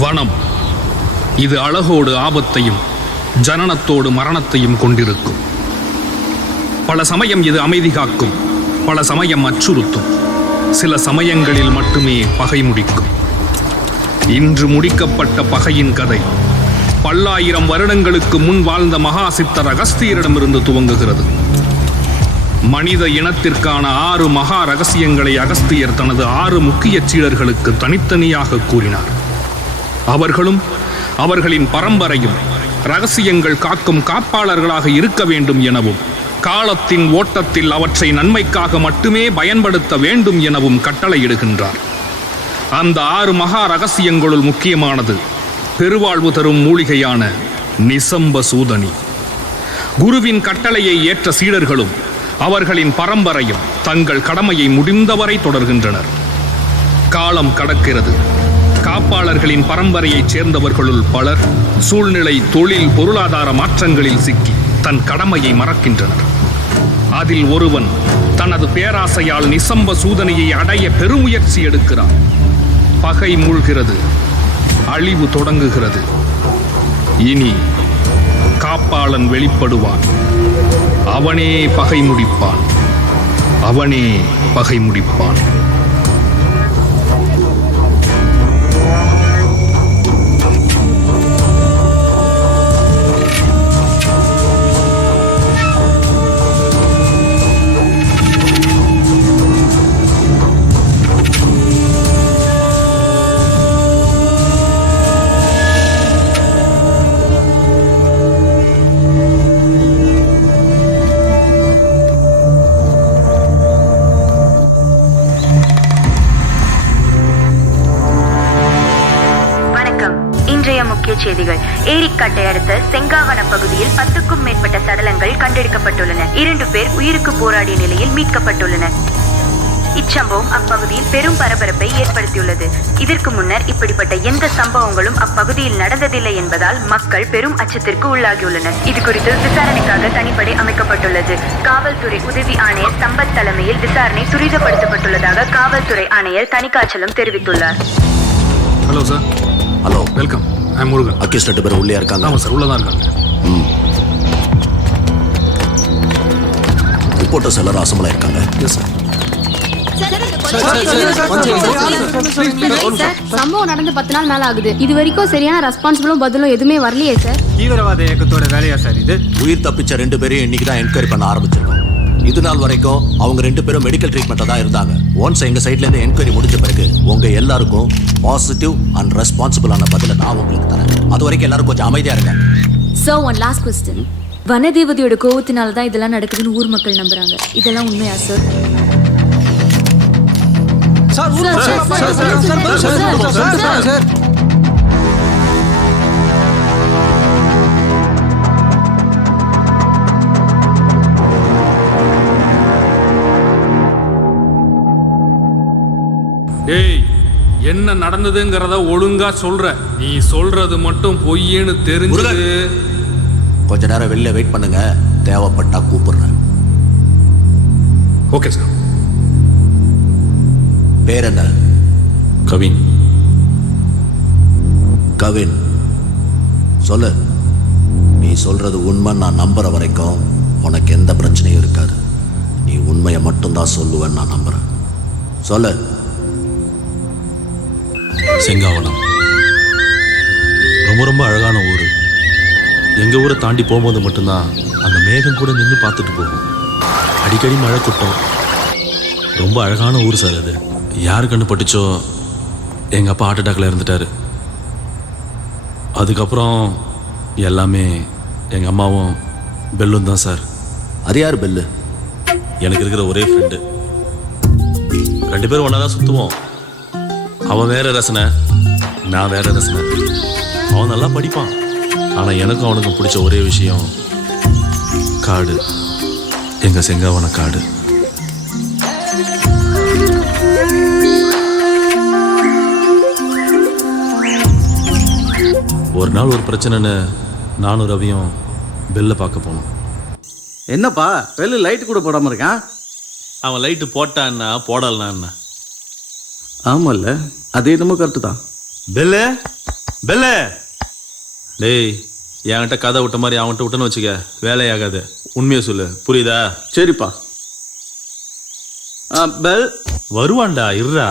வனம் இது அழகோடு ஆபத்தையும் ஜனனத்தோடு மரணத்தையும் கொண்டிருக்கும். பல சமயம் இது அமைதி காக்கும், பல சமயம் அச்சுறுத்தும், சில சமயங்களில் மட்டுமே பகை முடிக்கும். இன்று முடிக்கப்பட்ட பகையின் கதை பல்லாயிரம் வருடங்களுக்கு முன் வாழ்ந்த மகா சித்தர் அகஸ்தியரிடமிருந்து துவங்குகிறது. மனித இனத்திற்கான 6 மகா ரகசியங்களை அகஸ்தியர் தனது 6 முக்கிய சீடர்களுக்கு தனித்தனியாக கூறினார். அவர்களும் அவர்களின் பரம்பரையும் ரகசியங்கள் காக்கும் காப்பாளர்களாக இருக்க வேண்டும் எனவும், காலத்தின் ஓட்டத்தில் அவற்றை நன்மைக்காக மட்டுமே பயன்படுத்த வேண்டும் எனவும் கட்டளையிடுகின்றார். அந்த 6 மகா ரகசியங்களுள் முக்கியமானது பெருவாழ்வு தரும் மூலிகையான நிசம்ப சூதனி. குருவின் கட்டளையை ஏற்ற சீடர்களும் அவர்களின் பரம்பரையும் தங்கள் கடமையை முடிந்தவரை தொடர்கின்றனர். காலம் கடக்கிறது. காப்பாளர்களின் பரம்பரையைச் சேர்ந்தவர்களுள் பலர் சூழ்நிலை, தொழில், பொருளாதார மாற்றங்களில் சிக்கி தன் கடமையை மறக்கின்றனர். அதில் ஒருவன் தனது பேராசையால் நிசம்ப சூதனையை அடைய பெருமுயற்சி எடுக்கிறான். பகை மூழ்கிறது, அழிவு தொடங்குகிறது. இனி காப்பாளன் வெளிப்படுவான். அவனே பகை முடிப்பான். அவனே பகை முடிப்பான். முக்கிய செய்திகள். ஏரிக்காட்டை அடுத்த செங்காவன பகுதியில் 10க்கும் மேற்பட்ட சடலங்கள் கண்டெடுக்கப்பட்டுள்ளன. 2 பேர் உயிருக்கு போராடிய நிலையில் மீட்கப்பட்டுள்ளனர். இச்சம்பவம் அப்பகுதியில் பெரும் பரபரப்பை ஏற்படுத்தியுள்ளது. இதற்கு முன்னர் இப்படிப்பட்ட எந்த சம்பவங்களும் அப்பகுதியில் நடந்ததில்லை என்பதால் மக்கள் பெரும் அச்சத்திற்கு உள்ளாகியுள்ளனர். இது குறித்து விசாரணைக்காக தனிப்படை அமைக்கப்பட்டுள்ளது. காவல்துறை உதவி ஆணையர் சம்பத் தலைமையில் விசாரணை துரிதப்படுத்தப்பட்டுள்ளதாக காவல்துறை ஆணையர் தணிகாச்சலம் தெரிவித்துள்ளார். Hello sir. Hello, welcome. I'm Murugan. Accused 2 பேர் உள்ளே இருக்காங்க. ஆமாம் சார், உள்ளதான் இருக்காங்க. ரிப்போர்ட்டர்ஸ் எல்லாரும் அசம்பளா இருக்காங்க. Yes sir. சம்பவம் நடந்து 10 நாள் மேல ஆகுது. இது வரைக்கும் சரியான ரெஸ்பான்சிபிளும் பதிலும் எதுவுமே வரலையே சார். தீவிரவாத இயக்கத்தோட வேலையா சார் இது? உயிர் தப்பிச்ச 2 பேரையும் இன்னைக்கு தான் என்கொயரி பண்ண ஆரம்பிச்சிருக்கோம். இது நாள் வரைக்கும் அவங்க 2 பேரும் மெடிக்கல் ட்ரீட்மெண்ட்ல தான் இருந்தாங்க. ஒன்ஸ் எங்க சைட்ல இருந்து என்கொயரி முடிஞ்ச பிறகு உங்க எல்லாருக்கும் பாசிட்டிவ் அண்ட் ரெஸ்பான்சிபிளான பதில நான் உங்களுக்கு தரேன். அது வரைக்கும் எல்லாரும் கொஞ்சம் அமைதியா இருங்க. Sir, one last question. வனதேவதையோட கோவத்தினால தான் இதெல்லாம் நடக்குதுன்னு ஊர் மக்கள் நம்புறாங்க. இதெல்லாம் உண்மையா சார்? ஏய், என்ன நடந்ததுங்கிறத ஒழுங்கா சொல்ற. நீ சொல்றது மட்டும் பொய்யேன்னு தெரிஞ்சது. கொஞ்ச நேரம் வெளில வெயிட் பண்ணுங்க, தேவைப்பட்டா கூப்பிடுறேன். Okay sir. பேர் என்ன? கவின். கவின், சொல்லு. நீ சொல்றது உண்மை நான் நம்புற வரைக்கும் உனக்கு எந்த பிரச்சனையும் இருக்காது. நீ உண்மையை மட்டும்தான் சொல்லுவேன்னு நான் நம்புறேன். சொல்லு. செங்காவனம் ரொம்ப ரொம்ப அழகான ஊர். எங்கள் ஊரை தாண்டி போகும்போது மட்டும்தான் அந்த மேகம் கூட நின்று பார்த்துட்டு போகும். அடிக்கடி மழை கொட்டும். ரொம்ப அழகான ஊர் சார் அது. யார் கண்ணு பட்டுச்சோ எங்கள் அப்பா ஹார்ட் அட்டாக்ல இருந்துட்டார். அதுக்கப்புறம் எல்லாமே எங்கள் அம்மாவும் பெல்லும் தான் சார். அது யார் பெல்லு? எனக்கு இருக்கிற ஒரே ஃப்ரெண்டு. 2 பேரும் ஒன்றா தான் சுற்றுவோம். அவன் வேற ரசனை, நான் வேற ரசனை. அவன் நல்லா படிப்பான். ஆனால் எனக்கும் அவனுக்கும் பிடிச்ச ஒரே விஷயம் காடு. எங்கள் செங்காவன காடு. ஒரு நாள் ஒரு பிரச்சனைன்னு நானும் ரவியும் பெல்லை பார்க்க போனோம். என்னப்பா வெளில லைட் கூட போடாமல் இருக்கான்? அவன் லைட்டு போட்டான்னா போடலன்னா என்ன? ஆமாம்ல, அது என்னமோ கரெக்டு தான். பெல்லு பெல்ல டேய் என்கிட்ட கதை விட்ட மாதிரி அவன்கிட்ட விட்டன்னு வச்சுக்க வேலையாகாது. உண்மையை சொல்லு, புரியுதா? சரிப்பா. பெல். வருவான்டா, இருடா.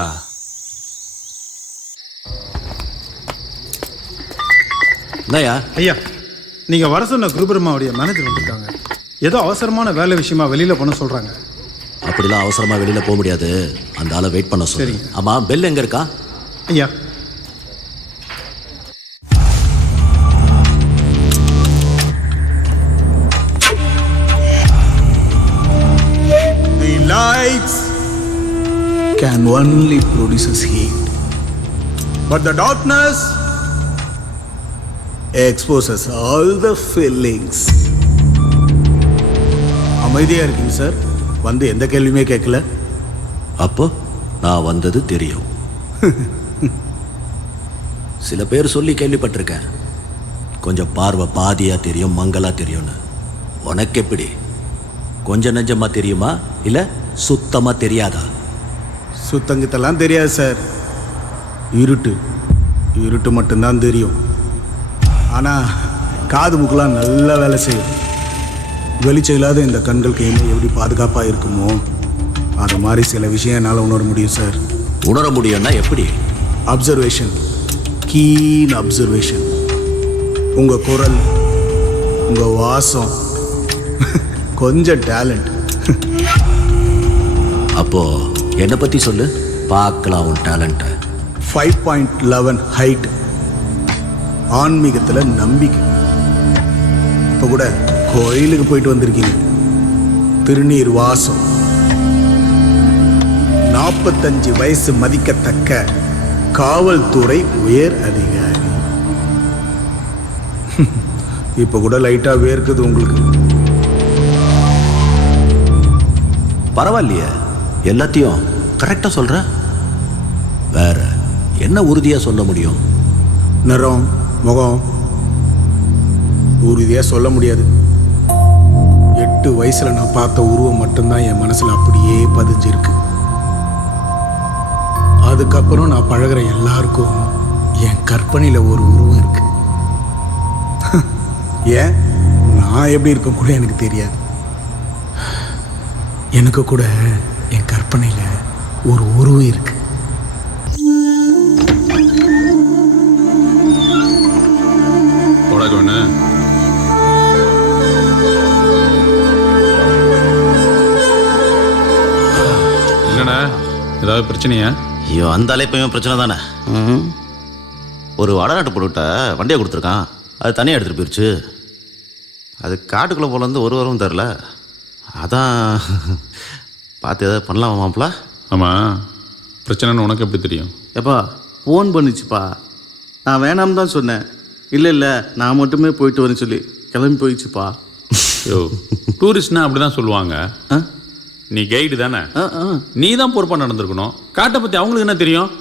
என்னய்யா? ஐயா, நீங்கள் வர சொன்ன குருபெருமாவுடைய மேனேஜர் வந்திருக்காங்க. ஏதோ அவசரமான வேலை விஷயமா வெளியில் பண்ண சொல்கிறாங்க. அப்படிலாம் அவசரமா வெளியில போக முடியாது. அந்த ஆளை வெயிட் பண்ண சொல்லு. சரிங்க. ஆமா, பெல் எங்க இருக்கா? ஐயா, The lights can only produce heat, but the darkness exposes all the feelings. அமைதியா இருக்கீங்க சார். வந்து எந்த கேள்வியுமே கேட்கல. அப்போ நான் வந்தது தெரியும். சில பேர் சொல்லி கேள்விப்பட்டிருக்கேன், கொஞ்சம் பார்வை பாதியா தெரியும், மங்களா தெரியும்னு. உனக்கு எப்படி? கொஞ்சம் நெஞ்சமா தெரியுமா இல்ல சுத்தமா தெரியாதா? சுத்தங்கத்தெல்லாம் தெரியாது சார். இருட்டு இருட்டு மட்டும்தான் தெரியும். ஆனால் காது மூக்கெல்லாம் நல்லா வேலை செய்யும். வெளிச்சம் இல்லாத இந்த கண்களுக்கு என்ன எப்படி பாதுகாப்பாக இருக்குமோ அது மாதிரி சில விஷயம் என்னால் உணர முடியும் சார். உணர முடியும்னா எப்படி? Observation, keen observation. உங்கள் குரல், உங்கள் வாசம், கொஞ்சம் டேலண்ட். அப்போ என்னை பத்தி சொல்லு, பார்க்கலாம் உன் டேலண்ட்டை. 5.11 ஹைட், ஆன்மீகத்தில் நம்பிக்கை. இப்போ கூட கோயிலுக்கு போயிட்டு வந்திருக்கீங்க. திருநீர் வாசம். 45 வயசு மதிக்கத்தக்க காவல்துறை உயர் அதிகாரி. இப்போ கூட லைட்டா வேர்க்குது உங்களுக்கு. பரவாயில்லையே, எல்லாத்தையும் கரெக்டா சொல்ற. வேற என்ன உறுதியா சொல்ல முடியும்? நிறம், முகம் உறுதியா சொல்ல முடியாது. 8 வயசுல நான் பார்த்த உருவம் மட்டும்தான் என் மனசுல அப்படியே பதிஞ்சிருக்கு. அதுக்கப்புறம் நான் பழகுற எல்லாருக்கும் என் கற்பனையில ஒரு உருவம் இருக்கு. ஏன் நான் எப்படி இருக்க கூட எனக்கு தெரியாது. எனக்கு கூட என் கற்பனையில ஒரு உருவம் இருக்கு. என்னடா ஏதாவது பிரச்சனையா? ஐயோ, அந்த அலைப்பையும் பிரச்சனை தானே. ஒரு வடநாட்டு பொருட்ட வண்டியை கொடுத்துருக்கான், அது தனியாக எடுத்துகிட்டு போயிடுச்சு. அது காட்டுக்குள்ளே போலேருந்து ஒரு வாரம் தரல. அதான் பார்த்து எதாவது பண்ணலாமா மாப்பிள்ள? ஆமாம், பிரச்சனைன்னு உனக்கு எப்படி தெரியும்? எப்பா ஃபோன் பண்ணிச்சுப்பா. நான் வேணாம் தான் சொன்னேன். இல்லை நான் மட்டுமே போயிட்டு வரேன்னு சொல்லி கிளம்பி போயிடுச்சுப்பா. ஐயோ, டூரிஸ்ட்னா அப்படி தான் சொல்லுவாங்க. நீ கைடு தானே, நீ தான் பொறுப்பாக நடந்திருக்கணும். காட்டை பற்றி அவங்களுக்கு என்ன தெரியும்?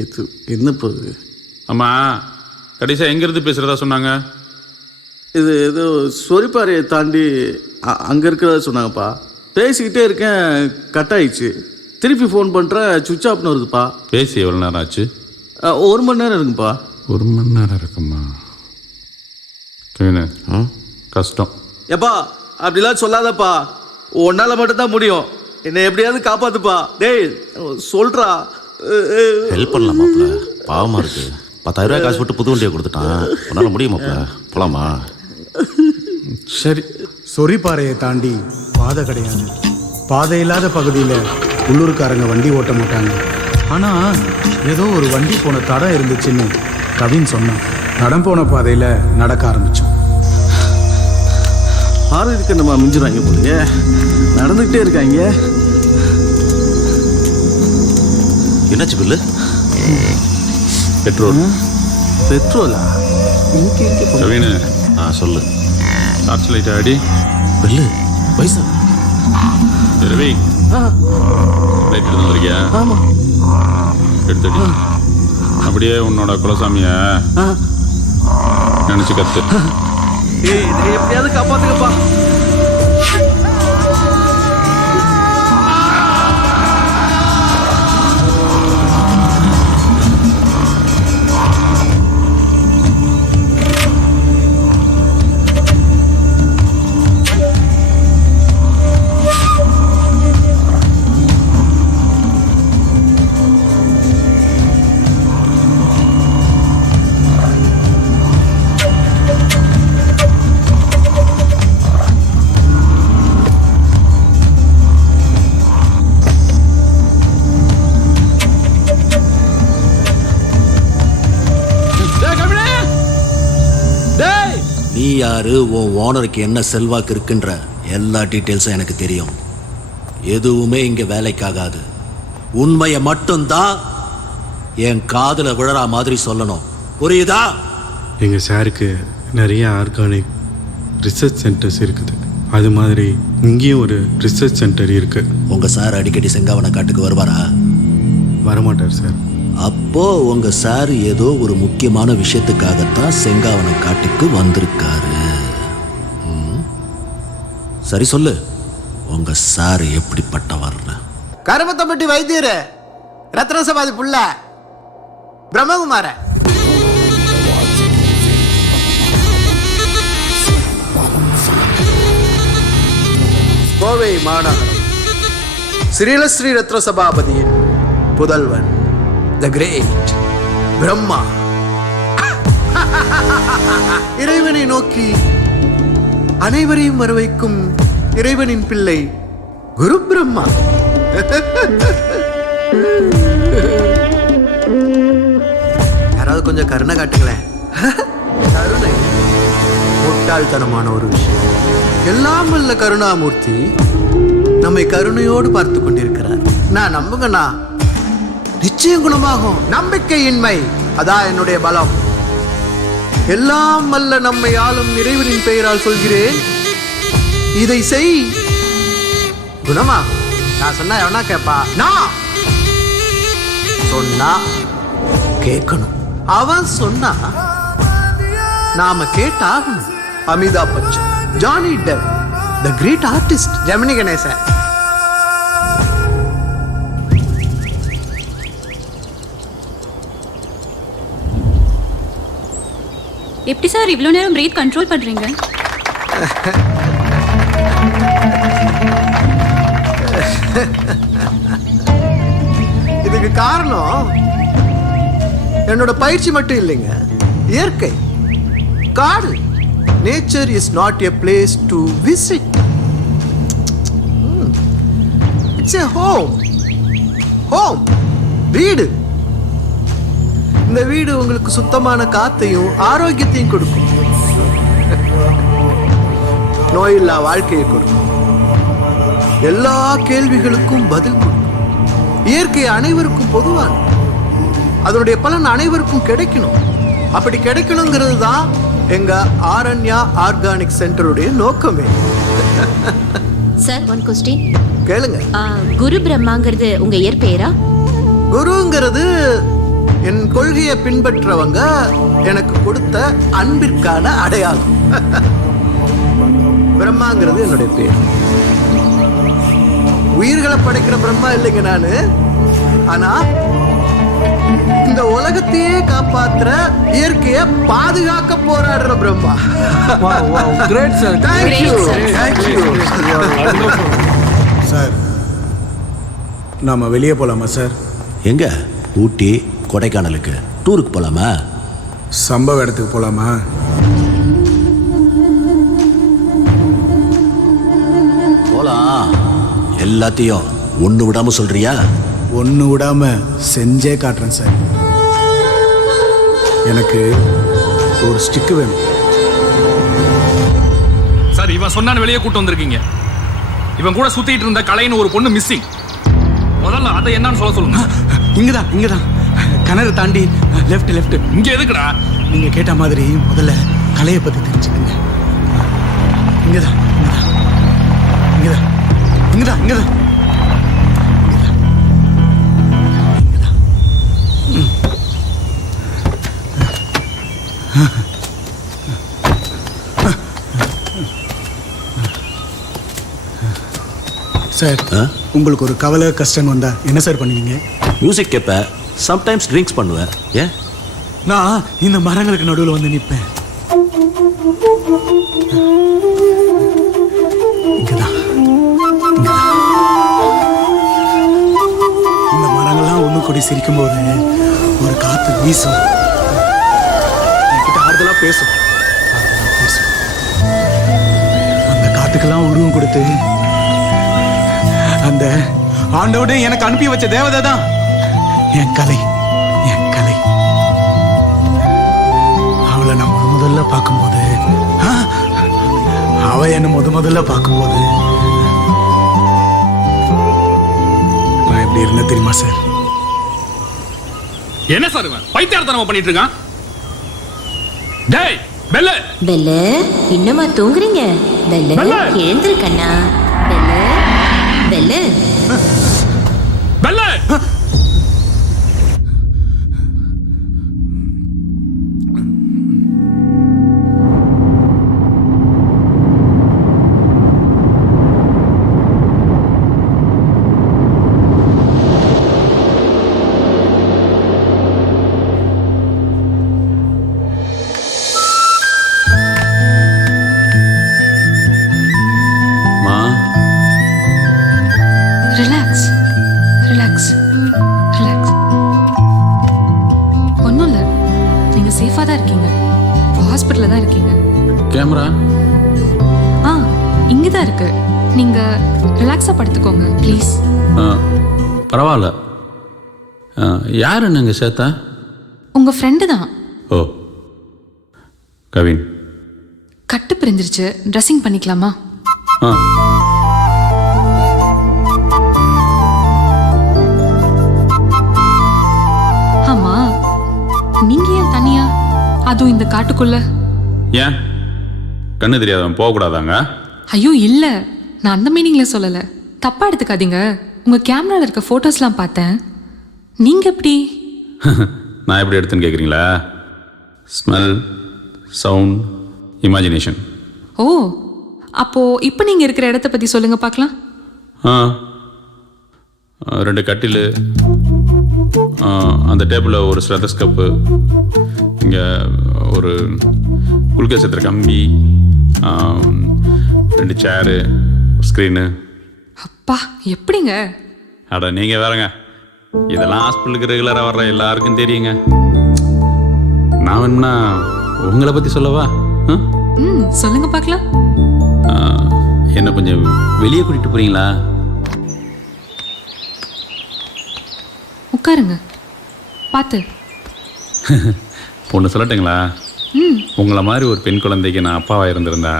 இது என்ன போகுது? ஆமாம், கடைசியாக எங்கேருந்து பேசுகிறதா சொன்னாங்க? இது ஏதோ சொரிப்பாறையை தாண்டி அங்கே இருக்கிறதா சொன்னாங்கப்பா. பேசிக்கிட்டே இருக்கேன், கட் ஆயிடுச்சு. திருப்பி ஃபோன் பண்ணுறேன், சுவிட்ச் ஆஃப்னு வருதுப்பா. பேசி எவ்வளோ நேரம் ஆச்சு? 1 மணி நேரம் இருக்குப்பா. 1 மணி நேரம் இருக்குமா? கவினு, கஷ்டம். எப்பா அப்படிலாம் சொல்லாதப்பா. உன்னால மட்டும்தான் முடியும். என்னை எப்படியாவது காப்பாத்துப்பா. டேய் சொல்றா. ஹெல்ப் பண்ணலாம் மாப்பிள்ள, பாவமாக இருக்கு. 10,000 ரூபாய் காசு போட்டு புது வண்டியை கொடுத்துட்டான். உன்னால் முடியும் மாப்பிள்ள, போலாமா? சரி. சொரிப்பாறையை தாண்டி பாதை கிடையாது. பாதை இல்லாத பகுதியில் உள்ளூர்காரங்க வண்டி ஓட்ட மாட்டாங்க. ஆனால் ஏதோ ஒரு வண்டி போன தடம் இருந்துச்சுன்னு கவின் சொன்னான். தடம் போன பாதையில் நடக்க ஆரம்பித்தோம். ஆறதுக்கு நம்ம மிஞ்சுறாங்க போலயே, நடந்துக்கிட்டே இருக்காங்க. என்னாச்சு பில்லு? பெட்ரோல். பெட்ரோலா? கவினு, சொல்லு. டார்ச் லைட் ஆடி. பில்லு பைசா ரவி, லைட் எடுத்து வந்திருக்கியா? ஆமாம். எடுத்துடி. அப்படியே உன்னோட குலசாமிய நினைச்சு கத்து. எப்படியாவது காப்பாத்துக்கப்பா. நீ யாரு, உன் ஓனருக்கு என்ன செல்வாக்கு இருக்குன்ற எல்லா டீட்டெயில்ஸும் எனக்கு தெரியும். எதுவுமே இங்க வேலைக்காகாது. உண்மையை மட்டும்தான் என் காதுல விழறா மாதிரி சொல்லணும். புரியுதா? எங்கள் சாருக்கு நிறைய ஆர்கானிக் ரிசர்ச் சென்டர்ஸ் இருக்குது. அது மாதிரி இங்கேயும் ஒரு ரிசர்ச் சென்டர் இருக்குது. உங்க சார் அடிக்கடி செங்காவன காட்டுக்கு வருவாரா? வரமாட்டார் சார். அப்போ உங்க சார் ஏதோ ஒரு முக்கியமான விஷயத்துக்காகத்தான் செங்காவன காட்டுக்கு வந்திருக்காரு. சரி சொல்லு, உங்க சார் எப்படிப்பட்டவர்னு. கருமத்தம்பட்டி வைத்தியர் ரத்ன சபாதி புள்ள பிரம்மகுமார. கோவை மாநகரம் ஸ்ரீலஸ்ரீ ரத்ன சபாபதியின் புதல்வன் த கிரேட் பிரம்மா. இறைவனை நோக்கி அனைவரையும் வரவைக்கும் இறைவனின் பிள்ளை குரு பிரம்மா. யாராவது கொஞ்சம் கருணை காட்டுங்களேன். கருணை முட்டாள்தனமான ஒரு விஷயம். எல்லாம் வல்ல கருணாமூர்த்தி நம்மை கருணையோடு பார்த்து கொண்டிருக்கிறார். நான் நம்புங்கண்ணா, நிச்சயம் குணமாகும். நம்பிக்கையின்மை அதான் என்னுடைய பலம். எல்லாம் வல்ல நம்மை ஆளும் இறைவனின் பெயரால் சொல்கிறேன், இதை செய், குணமாகும். நான் சொன்னா எவனா கேப்பா? நான் சொன்னா கேட்கணும். அவன் சொன்னா நாம கேட்டாகணும். Amitabh Bachchan, Johnny Depp, the great artist Gemini Ganesan. எப்படி சார் இவ்வளோ நேரம் பிரீத் கண்ட்ரோல் பண்ணுறீங்க? இதுக்கு காரணம் என்னோட பயிற்சி மட்டும் இல்லைங்க, இயற்கை. காடு. Nature is not a place to visit, it's a home. Home வீடு. இந்த வீடு உங்களுக்கு சுத்தமான காத்தையும் ஆரோக்கியத்தையும் கொடுக்கும். நோயில்லா வாழ்க்கையை கொடுக்கும். எல்லா கேள்விகளுக்கும் பதில் கொடுக்கும். இயற்கை அனைவருக்கும் பொதுவான, அதனுடைய பலன் அனைவருக்கும் கிடைக்கணும். அப்படி கிடைக்கணுங்கிறது தான் எங்க ஆரண்யா ஆர்கானிக் சென்டருடைய நோக்கமே. சார், ஒன் கொஸ்டின் கேளுங்க. குரு பிரம்மாங்கிறது உங்க இயற்பெயரா? குருங்கிறது என் கொள்கையை பின்பற்றவங்க எனக்கு கொடுத்த அன்பிற்கான அடையாளம். பிரம்மாங்கிறது என்னுடைய பேர். உயிர்களை படைக்கிற பிரம்மா இல்லைங்க நானு. ஆனா இந்த உலகத்தையே காப்பாத்துற, இயற்கையை பாதுகாக்க போராடுற பிரம்மா. Great sir. சார், நாம வெளியே போகலாமா சார்? எங்க? ஊட்டி கொடைக்கானலுக்கு டூருக்கு போலாமா? சம்பவ இடத்துக்கு போகலாமா? போலாம். எல்லாத்தையும் ஒன்று விடாம சொல்றியா? ஒன்று விடாம செஞ்சே காட்டுறேன் சார். எனக்கு ஒரு ஸ்டிக்கு வேணும் சார். இவன் சொன்னான்னு வெளியே கூட்டு வந்திருக்கீங்க. இவன் கூட சுத்திட்டு இருந்த கலைன்னு ஒரு பொண்ணு மிஸ்ஸிங். முதல்ல அதை என்னன்னு சொல்லுங்க. இங்கதான் கிணறு தாண்டி லெஃப்ட். இங்க எதுக்குடா? நீங்க கேட்ட மாதிரி முதல்ல கலையை பத்தி தெரிஞ்சுக்கங்க. இங்கதான். சார், உங்களுக்கு ஒரு கவலை கஷ்டம் வந்தா என்ன சார் பண்ணுவீங்க? மியூசிக் கேட்பேன், சம்டைம்ஸ் ட்ரிங்க்ஸ் பண்ணுவேன். ஏன்? நான் இந்த மரங்களுக்கு நடுவில் வந்து நிற்பேன். இந்த மரங்கள்லாம் ஒன்று கூடி சிரிக்கும் போது ஒரு காத்து வீசும். என்கிட்ட ஆறுதலா பேசும். அந்த காத்துக்கெல்லாம் உருவம் கொடுத்து அந்த ஆண்டோட எனக்கு அனுப்பி வச்ச தேவதை தான் என் கலை. அவளை நான் முதல்ல பார்க்கும்போது என்ன முதல்ல பார்க்கும்போது நான் எப்படி இருந்தேன் தெரியுமா சார்? என்ன சார் இவன் பைத்தியார்த்தனமா பண்ணிட்டு இருக்கான்? டேய் பெல்ல பெல்ல இன்னுமா தூங்குறீங்க? பெல்ல எழுந்திரு கண்ணா. பெல்ல பெல்ல பெல்ல மா ரிலாக்ஸ் ரிலாக்ஸ் ரிலாக்ஸ். ஒன்றும் இல்லை, நீங்கள் சேஃபாக தான் இருக்கீங்க. இப்போ ஹாஸ்பிட்டலில் தான் இருக்கீங்க. கேமரா ஆ இங்கே தான் இருக்கு. நீங்கள் ரிலாக்ஸாக படுத்துக்கோங்க ப்ளீஸ். பரவாயில்ல. யார் என்னங்க சேத்தா? உங்கள் ஃப்ரெண்டு தான். ஓ கவின். கட்டு பிரிஞ்சிருச்சு, ட்ரெஸ்ஸிங் பண்ணிக்கலாமா? ஆ ஆமா, நீங்க ஏன் தனியா, அதுவும் இந்த காட்டுக்குள்ள? ஏன் கண்ணு தெரியாதவன் போகக்கூடாதாங்க? ஐயோ இல்ல, நான் அந்த மீனிங்ல சொல்லல, தப்பா எடுத்துக்காதீங்க. உங்க கேமரால இருக்க போட்டோஸ்லாம் பார்த்தேன். நீங்க எப்படி? நான் எப்படி எடுத்துன்னு கேட்குறீங்களா? Smell, sound, imagination. ஓ, அப்போ இப்போ நீங்க இருக்கிற இடத்த பத்தி சொல்லுங்க பார்க்கலாம். ஆ 2 கட்டில், அந்த டேபிளில் ஒரு ஸ்டெத்தஸ்கோப்பு, இங்கே ஒரு குளுக்கோஸ் ஏற்றுற கம்பி, 2 சேரு, ஸ்க்ரீனு. அப்பா எப்படிங்க? அட நீங்கள் வேறங்க, இதெல்லாம் ஹாஸ்பிட்டலுக்கு ரெகுலராக வர்ற எல்லாருக்கும் தெரியுங்க. நான் வேணும்னா உங்களை பற்றி சொல்லவா? சொல்லுங்க பார்க்கலாம். என்ன கொஞ்சம் வெளியே கூட்டிகிட்டு போகிறீங்களா? உட்காருங்க, பார்த்து. ஒன்று சொல்லட்டுங்களா? உங்களை மாதிரி ஒரு பெண் குழந்தைக்கு நான் அப்பாவாக இருந்திருந்தா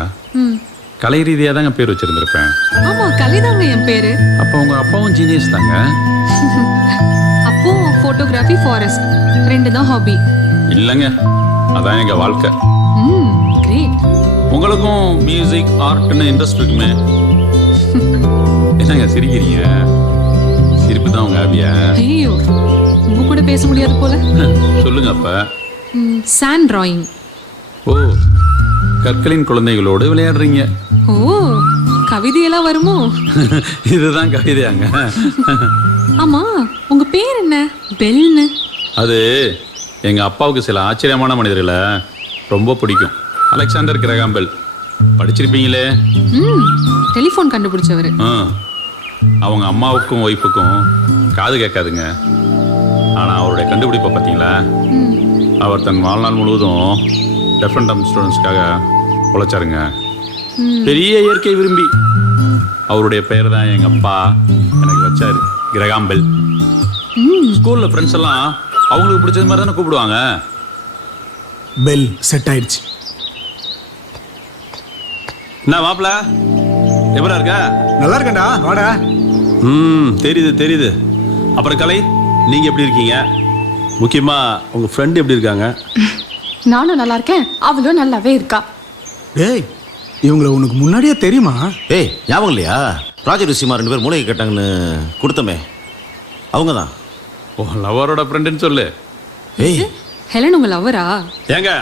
கலை ரீதியாக தாங்க பேர் வச்சுருந்துருப்பேன். ஆமா, கலைதாங்க என் பேரு. அப்போ உங்கள் அப்பாவும் ஜீனியஸ் தாங்க. அப்போ ஃபோட்டோகிராஃபி, ஃபாரஸ்ட் 2 தான் ஹாபி. இல்லைங்க, அதான் எங்கள் வாழ்க்கை. கிரேட். உங்களுக்கும் மியூசிக், ஆர்ட்னு இன்ட்ரெஸ்ட் இருக்குமே. என்னங்க சிரிக்கிறீங்க? சிரிப்பு தான் உங்கள் ஹாபியா? ஐயோ, உங்க கூட பேச முடியாது போல. சொல்லுங்க அப்போ. Sand drawing. ஓ, கற்களின் குழந்தைகளோடு விளையாடுறீங்க. ஓ, கவிதையெல்லாம் வருமோ? இதுதான் கவிதையாங்க. ஆமா, உங்க பேர் என்ன? பெல்னு. அது எங்கள் அப்பாவுக்கு சில ஆச்சரியமான மனிதர்களை ரொம்ப பிடிக்கும். அலெக்சாண்டர் கிரகாம் பெல் படிச்சிருப்பீங்களே. டெலிஃபோன் கண்டுபிடிச்சவர். அவங்க அம்மாவுக்கும் ஒய்ஃபுக்கும் காது கேட்காதுங்க. ஆனால் அவருடைய கண்டுபிடிப்பை பார்த்தீங்களா? அவர் தன் வாழ்நாள் முழுவதும் டெஃப் அண்ட் டம்ப் ஸ்டூடெண்ட்ஸ்க்காக உழைச்சாருங்க. பெரிய இயற்கை விரும்பி. அவருடைய பெயர் தான் எங்கள் அப்பா எனக்கு வச்சார், கிரகாம் பெல். ஸ்கூலில் ஃப்ரெண்ட்ஸ் எல்லாம் அவங்களுக்கு பிடிச்சது மாதிரி தானே கூப்பிடுவாங்க. பெல் செட் ஆயிடுச்சு. என்ன மாப்பிள்ள, எப்படா இருக்க? நல்லா இருக்கேன்டா, வாடா. தெரியுது தெரியுது. அப்புறம் கலை, நீங்கள் எப்படி இருக்கீங்க? முக்கியமாக உங்கள் ஃப்ரெண்டு எப்படி இருக்காங்க? நானும் நல்லா இருக்கேன், அவளும் நல்லாவே இருக்கா. டேய், இவங்களை உனக்கு முன்னாடியே தெரியுமா? ஏய், ஞாபகம் இல்லையா? ப்ராஜெக்ட் விஷயமா 2 பேர் மூளைக்கு கேட்டாங்கன்னு கொடுத்தமே, அவங்க தான். ஓ, லவரோட ஃப்ரெண்டுன்னு சொல்லு. ஏய், ஹெலன் உங்க லவ்வரா? ஏங்க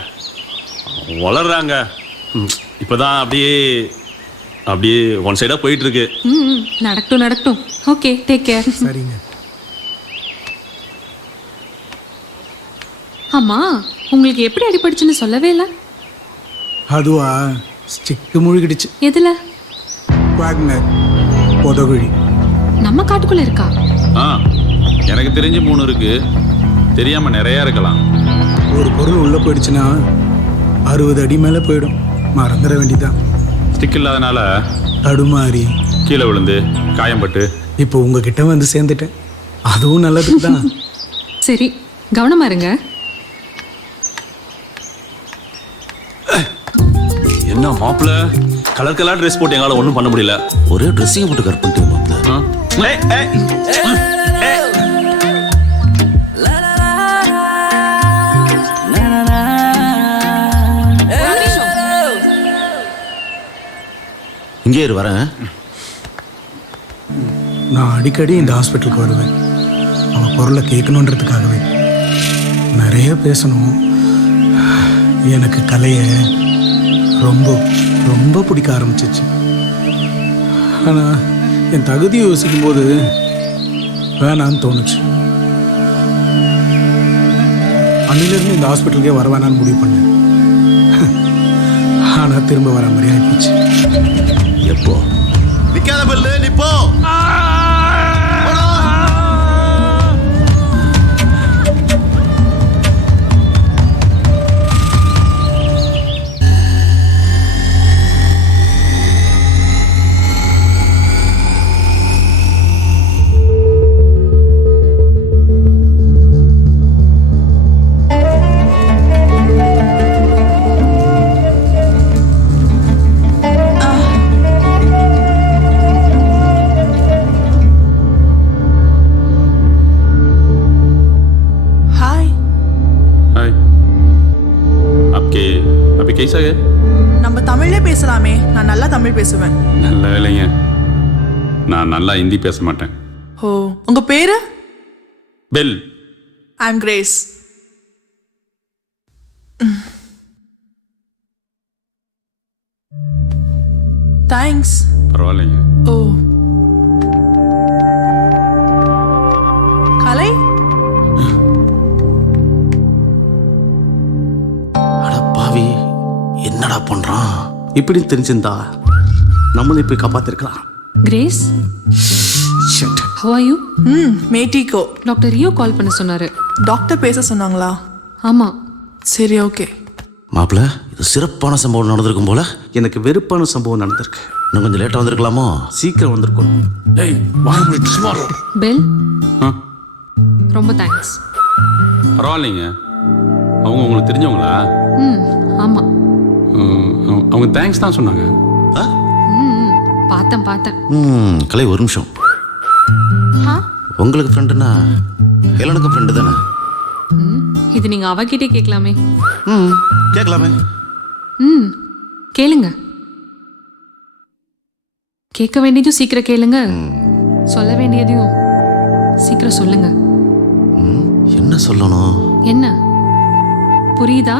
வளர்றாங்க. இப்போதான் அப்படியே அப்படியே ஒன் சைடாக போயிட்டுருக்கு. நடக்கட்டும் நடக்கட்டும். Okay, take care. சரிங்க. ஆமா, உங்களுக்கு எப்படி அடிபட்டுச்சுன்னு சொல்லவே இல்லை. அதுவா, ஸ்டிக்கு முழுகிடுச்சு. எதுல? வாக்னர் பொதகுழி. நம்ம காட்டுக்குள்ள இருக்கா? எனக்கு தெரிஞ்சு 3 இருக்கு, தெரியாம நிறைய இருக்கலாம். ஒரு பொருள் உள்ள போயிடுச்சுன்னா 60 அடி மேல போயிடும். மறந்துட வேண்டியதான். ஸ்டிக் இல்லாதனால தடுமாறி கீழே விழுந்து காயம்பட்டு இப்போ உங்ககிட்ட வந்து சேர்ந்துட்டேன். அதுவும் நல்லதுக்கு தான். சரி, கவனமா இருங்க. என்ன மாப்பிள்ள, கலர் கலர் ட்ரெஸ் போட்டு எங்களால் ஒன்றும் பண்ண முடியல. ஒரே ட்ரெஸ்ஸிங் போட்டு கட் பண்ணிட்டு மாப்பிள்ள. இங்கே இரு வரேன். நான் அடிக்கடி இந்த ஹாஸ்பிட்டலுக்கு வருவேன். அவள் குரலை கேட்கணுன்றதுக்காகவே. நிறைய பேசணும். எனக்கு கலையை ரொம்ப ரொம்ப பிடிக்க ஆரம்பிச்சிச்சு. ஆனால் என் தகுதியை யோசிக்கும் போது வேணான்னு தோணுச்சு. அன்னிலிருந்து இந்த ஹாஸ்பிட்டலுக்கே வர வேணான்னு முடிவு பண்ணேன். ஆனால் திரும்ப வர மாதிரி ஆயிப்போச்சு. எப்போ நிக்காத பெல்லு நிப்போ. कैसा है? நம்ம தமிழ்லே பேசலாமே. நான் நல்லா தமிழ் பேசுவேன். நல்ல வேலைங்க. நான் நல்லா ஹிந்தி பேச மாட்டேன். ஓ, உங்க பேரு? பெல். ஐ அம் கிரேஸ். தேங்க்ஸ். பரவாயில்லைங்க. ஓ, கலை? பாவி என்னடா பண்றான்? இப்படி தெரிஞ்சிருந்தா நம்மளும் இப்படி காப்பாத்திருக்கலாம். Grace, how are you? மேட்டிகோ. டாக்டர் ரியோ கால் பண்ண சொன்னாரு. டாக்டர் பேச சொன்னாங்களா? ஆமா. சரி, ஓகே. மாப்பிள்ள, இது சிறப்பான சம்பவம் நடந்திருக்கும் போல. எனக்கு வெறுப்பான சம்பவம் நடந்திருக்கு. இன்னும் கொஞ்சம் லேட்டா வந்திருக்கலாமோ? சீக்கிரம் வந்திருக்கணும். பெல், ரொம்ப தேங்க்ஸ். பரவாயில்லைங்க. அவங்க உங்களுக்கு தெரிஞ்சவங்களா? ஆமா. அவங்க தேங்க்ஸ் தான் சொன்னாங்க. பார்த்தேன். கலை, ஒரு நிமிஷம். உங்களுக்கு ஃப்ரெண்டுனா ஹெலனுக்கு ஃப்ரெண்டு தானே? இது நீங்க அவகிட்டே கேட்கலாமே. கேட்கலாமே. கேளுங்க. கேட்க வேண்டியதும் சீக்கிரம் கேளுங்க. சொல்ல வேண்டியதையும் சீக்கிரம் சொல்லுங்க. என்ன சொல்லணும்? என்ன புரியுதா?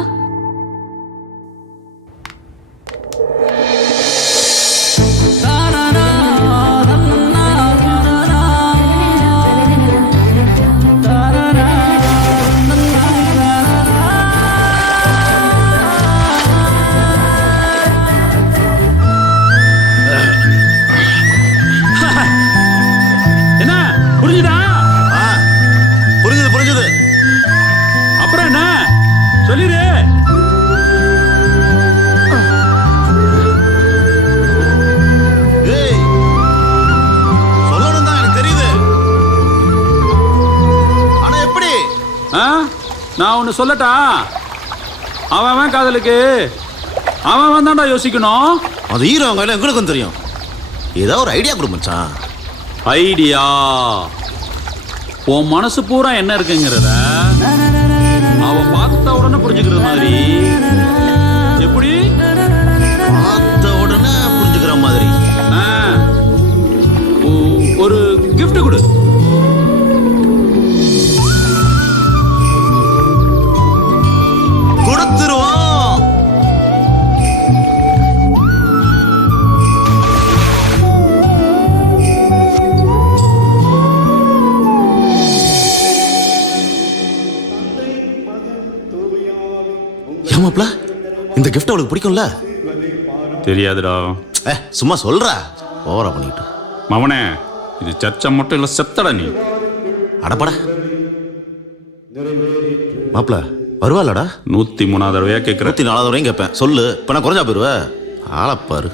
என்ன புரிஞ்சுதா? புரிஞ்சுது. அப்புறம் என்ன சொல்லிடு. சொல்லணும் தான் எனக்கு தெரியுது. ஆனா எப்படி? நான் ஒன்று சொல்லட்டா? அவன் காதலுக்கு அவன் தான்டா யோசிக்கணும். அது ஹீரோ கையில எங்களுக்கும் தெரியும். ஏதாவது ஒரு ஐடியா கொடு மச்சான். ஐடியா? உன் மனசு பூரா என்ன இருக்குங்கிறத அவ பார்த்த உடனே புரிஞ்சுக்கிறது மாதிரி. எப்படி? பார்த்த உடனே புரிஞ்சுக்கிற மாதிரி. ஒரு கிஃப்ட் கொடு. கொடுத்துருவோம். ஏமாப்ல, இந்த கிஃப்ட் அவளுக்கு பிடிக்கும்ல? தெரியாதுடா. சும்மா சொல்ற. ஓவரா பண்ணிட்டு மவனே, இது சர்ச்சை மட்டும் இல்ல, செத்தடா நீ. அடப்பட மாப்ள, வருவாளடா? 103வது தடவையா கேட்குற? 104வது தடவையும் கேட்பேன். சொல்லு. இப்ப நான் குறைஞ்சா போயிருவ. ஆளப்பாரு.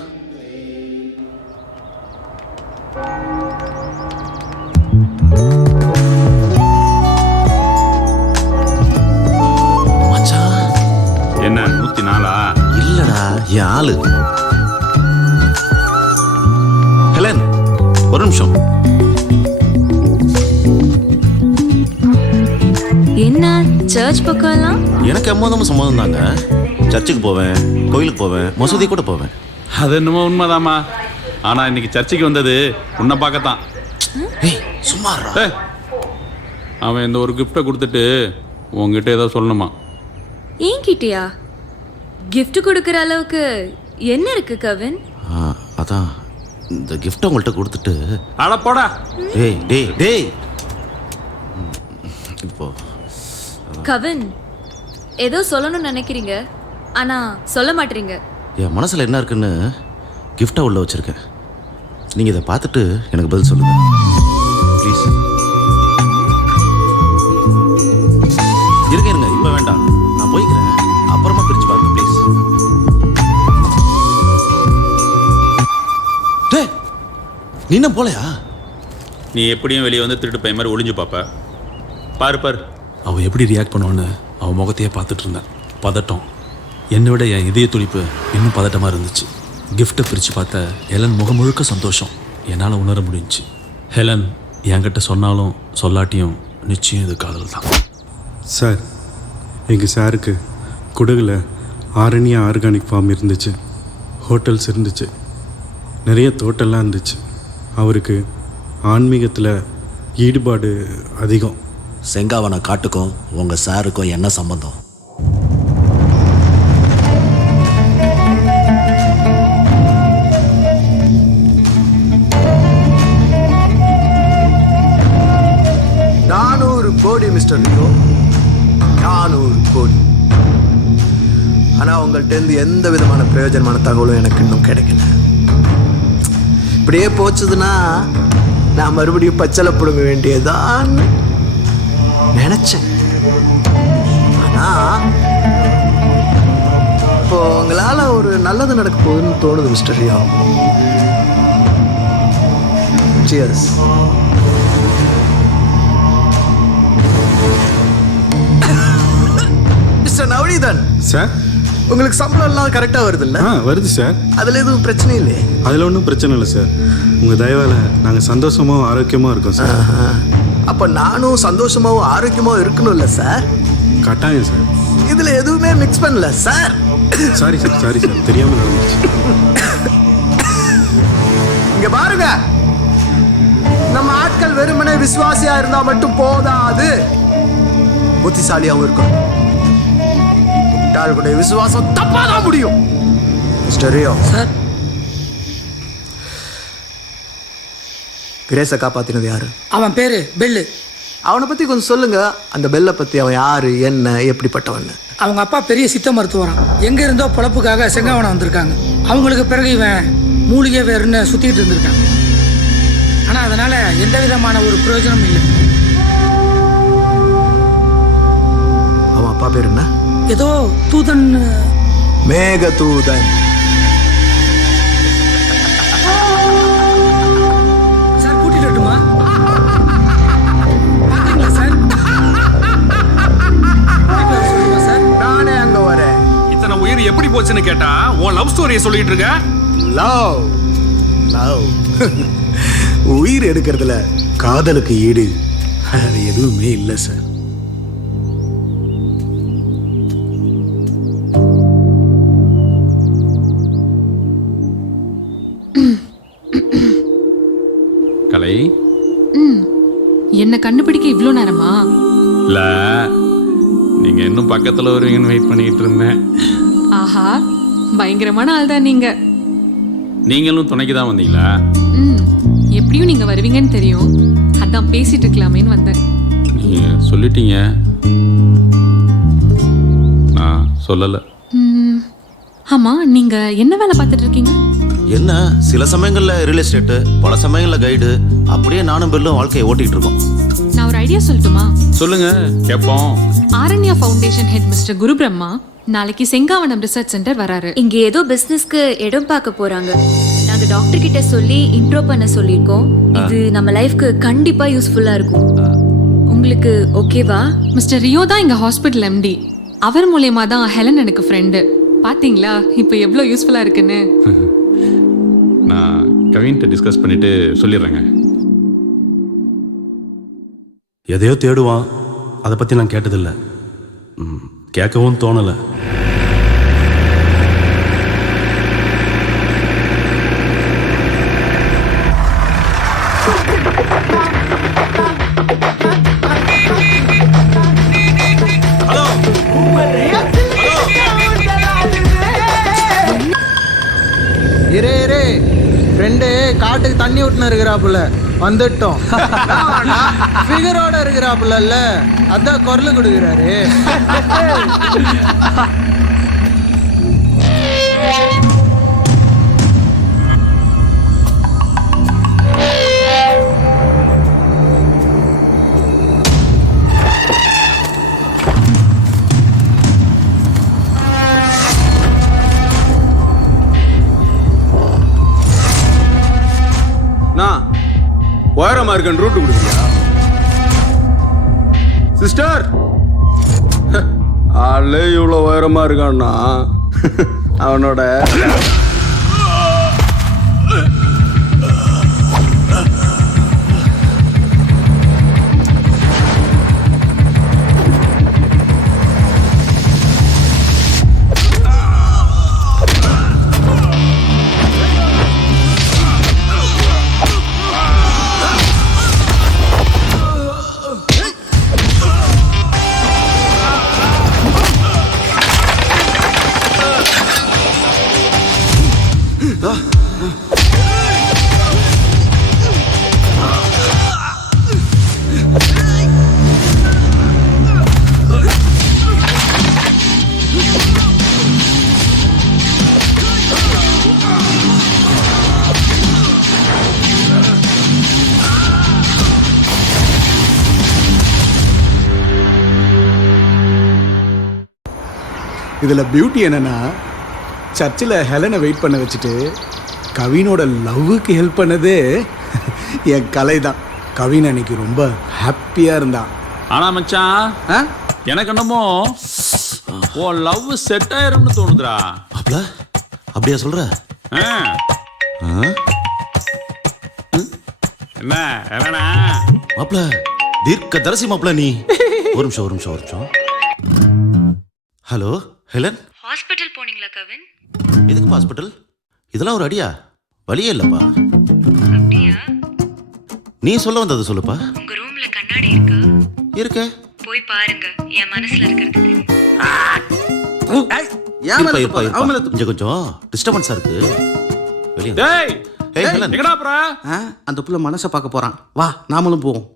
என்ன 104? இல்லடா, என் ஆளு. ஒரு நிமிஷம். என்ன சர்ச் பக்கம்லாம்? எனக்கு எம்மதமும் சம்மதம் தாங்க. சர்ச்சுக்கு போவேன், கோயிலுக்கு போவேன், மசூதி கூட போவேன். அது என்னமோ உண்மைதாம்மா. ஆனால் இன்னைக்கு சர்ச்சுக்கு வந்தது உன்னை பார்க்கத்தான். ஏய் சும்மா அவன் இந்த ஒரு கிஃப்டை கொடுத்துட்டு உங்ககிட்ட ஏதோ சொல்லணுமா? என்கிட்டயா? gift கொடுக்குற அளவுக்கு என்ன இருக்கு கவின்? அதான் இந்த கிஃப்ட் உங்கள்கிட்ட கொடுத்துட்டு. அட போடா. டேய் டேய் டேய் இப்போ கவின் ஏதோ சொல்லணும்னு நினைக்கிறீங்க ஆனா சொல்ல மாட்டீங்க. என் மனசில் என்ன இருக்குன்னு கிஃப்டாக உள்ள வச்சுருக்கேன். நீங்கள் இதை பார்த்துட்டு எனக்கு பதில் சொல்லுங்கள் ப்ளீஸ். இருங்க இப்போ வேண்டாம், நான் போய்க்கிறேன். அப்புறமா பிரித்து பாருங்க ப்ளீஸ். டேய் நீ என்ன போலையா? நீ எப்படியும் வெளியே வந்து திருட்டு பையன் மாதிரி ஒளிஞ்சு பார்ப்ப. பாரு பாரு. அவள் எப்படி ரியாக்ட் பண்ணுவான்னு அவன் முகத்தையே பார்த்துட்டு இருந்தேன். பதட்டம். என்னை விட என் இதய துடிப்பு இன்னும் பதட்டமாக இருந்துச்சு. கிஃப்ட்டை பிரித்து பார்த்த ஹெலன் முகம் முழுக்க சந்தோஷம் என்னால் உணர முடிஞ்சுச்சு. ஹெலன் என்கிட்ட சொன்னாலும் சொல்லாட்டியும் நிச்சயம் இது காதல் தான். சார், எங்கள் சாருக்கு குடகுல ஆரண்யா ஆர்கானிக் ஃபார்ம் இருந்துச்சு, ஹோட்டல்ஸ் இருந்துச்சு, நிறைய தோட்டம்லாம் இருந்துச்சு. அவருக்கு ஆன்மீகத்தில் ஈடுபாடு அதிகம். செங்காவன காட்டுக்கும் உங்கள் சாருக்கும் என்ன சம்பந்தம்? கோடி மிஸ்டர் லியோ, 400 கோடி. ஆனால் உங்கள்கிட்ட எந்த விதமான பிரயோஜனமான தகவலும் எனக்கு இன்னும் கிடைக்கல. இப்படியே போச்சுதுன்னா நான் மறுபடியும் பச்சளை பிடுங்க வேண்டியதான் நினைச்சேன். ஆனால் இப்போ உங்களால் ஒரு நல்லது நடக்க போகுதுன்னு தோணுது mister Leo. Cheers. Mister Navaneethan sir, உங்களுக்கு சம்பளம் எல்லாம் கரெக்டாக வருது இல்லை? வருது சார். அதில் எதுவும் பிரச்சனை இல்லை? அதில் ஒன்றும் பிரச்சனை இல்லை சார். உங்கள் தயவால் நாங்கள் சந்தோஷமாகவும் ஆரோக்கியமாக இருக்கோம் சார். அப்போ நானும் சந்தோஷமாகவும் ஆரோக்கியமாகவும் இருக்கணும்ல சார்? கட்டாயம் சார். இதில் எதுவுமே மிக்ஸ் பண்ணல sir. Sorry sir, sorry sir, தெரியாமல் நடந்துச்சு. இங்கே பாருங்க, நம்ம ஆட்கள் வெறுமனே விசுவாசியாக இருந்தால் மட்டும் போதாது, புத்திசாலியாகவும் இருக்கணும். முட்டாளுடைய விசுவாசம் தப்பாதான் முடியும். மிஸ்டர் ரியோ சார், கிரேஸை காப்பாத்தினது யாரு? அவன் பேரு பெல்லு. அவனை பத்தி கொஞ்சம் சொல்லுங்க. அந்த பெல்லை பத்தி அவன் யாரு, என்ன, எப்படிப்பட்டவன்? அவங்க அப்பா பெரிய சித்த மருத்துவரான். எங்க இருந்தோ பொழப்புக்காக செங்காவனம் வந்திருக்காங்க. அவங்களுக்கு பிறகு இவன் மூலிகை வேறுன்னு சுத்திட்டு இருந்திருக்கான். ஆனா அதனால எந்த விதமான ஒரு பிரயோஜனமும் இல்லை. அவன் அப்பா பேர் என்ன? ஏதோ தூதன். மேக தூதன். சார் கூட்டிட்டு வரட்டுமா? சார் நானே அங்க வரேன். இத்தனை உயிர் எப்படி போச்சுன்னு கேட்டா உன் லவ் ஸ்டோரியை சொல்லிட்டு இருக்க. லவ் லவ் உயிர் எடுக்கிறதுல காதலுக்கு ஈடு அது எதுவுமே இல்லை சார். கலை, என்ன கண்டுபிடிக்க இவ்வளோ நேரமா? இல்ல, நீங்க இன்னும் பக்கத்துல வருவீங்கன்னு வெயிட் பண்ணிட்டு இருந்தேன். ஆஹா, பயங்கரமான ஆள் தான் நீங்க. நீங்களும் துணைக்கு தான் வந்தீங்களா? எப்படியும் நீங்க வருவீங்கன்னு தெரியும், அதான் பேசிட்டு இருக்கலாமேன்னு வந்தேன். நீங்க சொல்லிட்டீங்க, நான் சொல்லல. ஆமா, நீங்க என்ன வேலை பார்த்துட்டு இருக்கீங்க? என்ன, சில சமயங்களில் ரியல் எஸ்டேட்டு, பல சமயங்களில் கைடு, அப்படியே நானும் பெல்லும் வாழ்க்கையை ஓட்டிகிட்டு இருக்கோம். நான் ஒரு ஐடியா சொல்லட்டுமா? சொல்லுங்க, கேட்போம். ஆரண்யா ஃபவுண்டேஷன் ஹெட் மிஸ்டர் குரு பிரம்மா நாளைக்கு செங்காவனம் ரிசர்ச் சென்டர் வராரு. இங்க ஏதோ பிசினஸ்க்கு இடம் பார்க்க போறாங்க. நாங்க டாக்டர் கிட்ட சொல்லி இன்ட்ரோ பண்ண சொல்லியிருக்கோம். இது நம்ம லைஃப்க்கு கண்டிப்பா யூஸ்ஃபுல்லா இருக்கும். உங்களுக்கு ஓகேவா? மிஸ்டர் ரியோ தான் எங்க ஹாஸ்பிட்டல் எம்டி. அவர் மூலியமா தான் ஹெலன் எனக்கு ஃப்ரெண்டு. பாத்தீங்களா இப்போ எவ்வளோ யூஸ்ஃபுல்லா இருக்குன்னு? நான் கவின்கிட்ட டிஸ்கஸ் பண்ணிவிட்டு சொல்லிடுறேங்க. எதையோ தேடுவான், அதை பற்றி நான் கேட்டதில்லை, கேட்கவும் தோணலை. இரு ஃப்ரெண்டு காட்டுக்கு தண்ணி விட்டுன்னு இருக்கிறாப்புல வந்துட்டோம். ஃபிகரோட இருக்கிறாப்புல, அதான் குரல் கொடுக்குறாரு. உயரமா இருக்கேன் ரூட்டு கொடுக்குறியா சிஸ்டர்? ஆளே இவ்வளோ உயரமா இருக்கான்னா அவனோட இதில் பியூட்டி என்னன்னா, சர்ச்சில் ஹெலனை வெயிட் பண்ண வச்சுட்டு கவினோட லவ்வுக்கு ஹெல்ப் பண்ணதே என் கலை தான். கவின் அன்னைக்கு ரொம்ப ஹாப்பியாக இருந்தான். ஆனா மச்சான், எனக்கு என்னமோ உன் லவ் செட் ஆயிரும்னு தோணுதுடா. மாப்ள அப்படியா சொல்ற? என்ன என்னடா மாப்ள, தீர்க்க தரிசி மாப்ள நீ. ஒரு நிமிஷம். ஹலோ ஹெலன், ஹாஸ்பிட்டல் போனீங்களா கவின்? எதுக்கு ஹாஸ்பிட்டல்? இதெல்லாம் ஒரு அடியா? வழியே இல்லப்பா. அப்படியா? நீ சொல்ல வந்தது சொல்லுப்பா. உங்க ரூம்ல கண்ணாடி இருக்கா? இருக்க. போய் பாருங்க, என் மனசுல இருக்கிறது. இங்க கொஞ்சம் டிஸ்டர்பன்ஸா இருக்கு. வெளியே. டேய், ஏய் ஹெலன், எங்கடா போற? அந்த புள்ள மனசை பார்க்க போறான். வா நாமளும் போவோம்.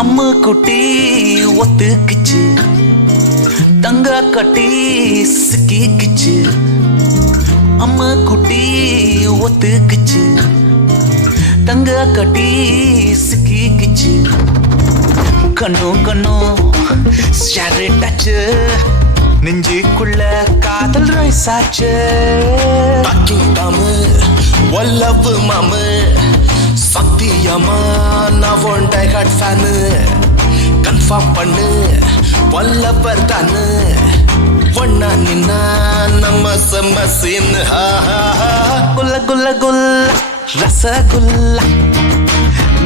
அம்மு குட்டி ஒத்துக்குச்சு, தங்க கட்டி சிக்கிக்குச்சு. அம்மு குட்டி ஒத்துக்குச்சு, தங்க கட்டி சிக்கிக்குச்சு. கண்ணோ ஷேரட்டாச்சு, நெஞ்சுக்குள்ள காதல் ரைசாச்சு. வல்லவு மாமு சத்தியமா நான் one die hard fan. Confirm பண்ணு வல்லவர் தானு. ஒன்னா நின்னா நம்ம செம்ம சீனு. குல்ல ரசகுல்லா,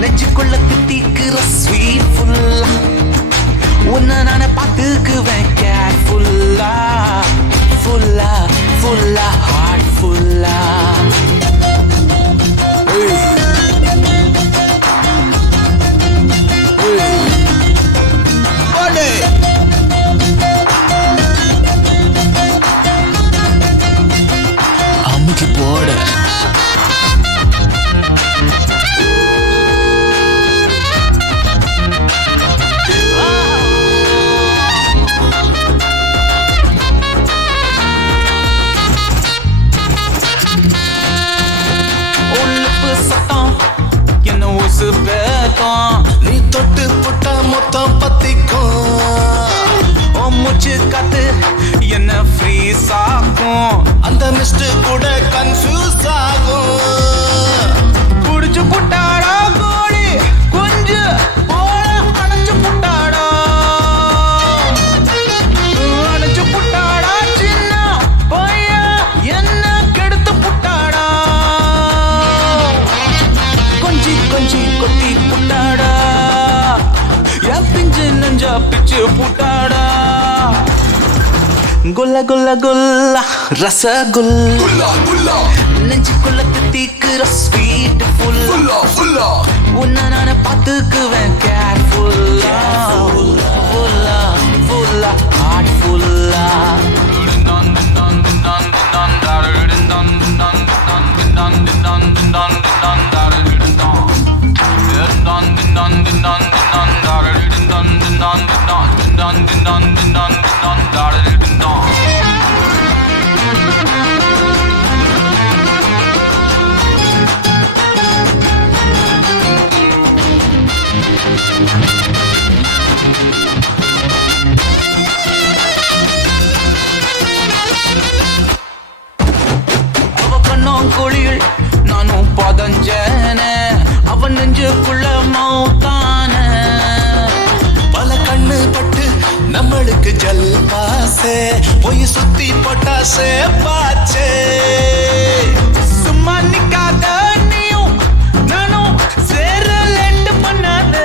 நெஞ்சுக்குள்ள தித்திக்கிற ஸ்வீட் ஃபுல்லா. உன்னை நானே பார்த்துக்குவேன் கேர்ஃபுல்லா. ஃபுல்லா ஹார்ட் ஃபுல்லா. அம்முக்கு போட கன்ஃபியூஸ் ஆகும் அந்த மிஸ்ட் கூட கன்ஃபியூஸ் ஆகும் புடிச்சு புட்டாடா கோழி கொஞ்சம் போல அணைச்சு புட்டாடா அணைச்சு புட்டாடா சின்ன பையன் என்ன கெடுத்து புட்டாடா கொஞ்சி கொஞ்சி கொட்டி புட்டாடா என் பிஞ்சு நெஞ்சா பிச்சு புட்டாடா குல்ல குல்ல குல்ல ரசகுல்லா நெஞ்சுக்குள்ள தித்திக்கிற ஸ்வீட் ஃபுல்லா உன்னை நான் பார்த்துக்குவேன் கேர்ஃபுல்லா ஃபுல்லா ஃபுல்லா ஹார்ட் ஃபுல்லா அவ கண்ணோம் குழியில் நானும் பதஞ்சேன அவன் நெஞ்சுக்குள்ள மௌத்தான பல கண்ணு பட்டு நம்மளுக்கு ஜல் பாசே போய் சுத்தி பொட்டாசே பாச்சே சும்மா நிக்காத நீயும் நானும் சேர லேட்டு பண்ணாத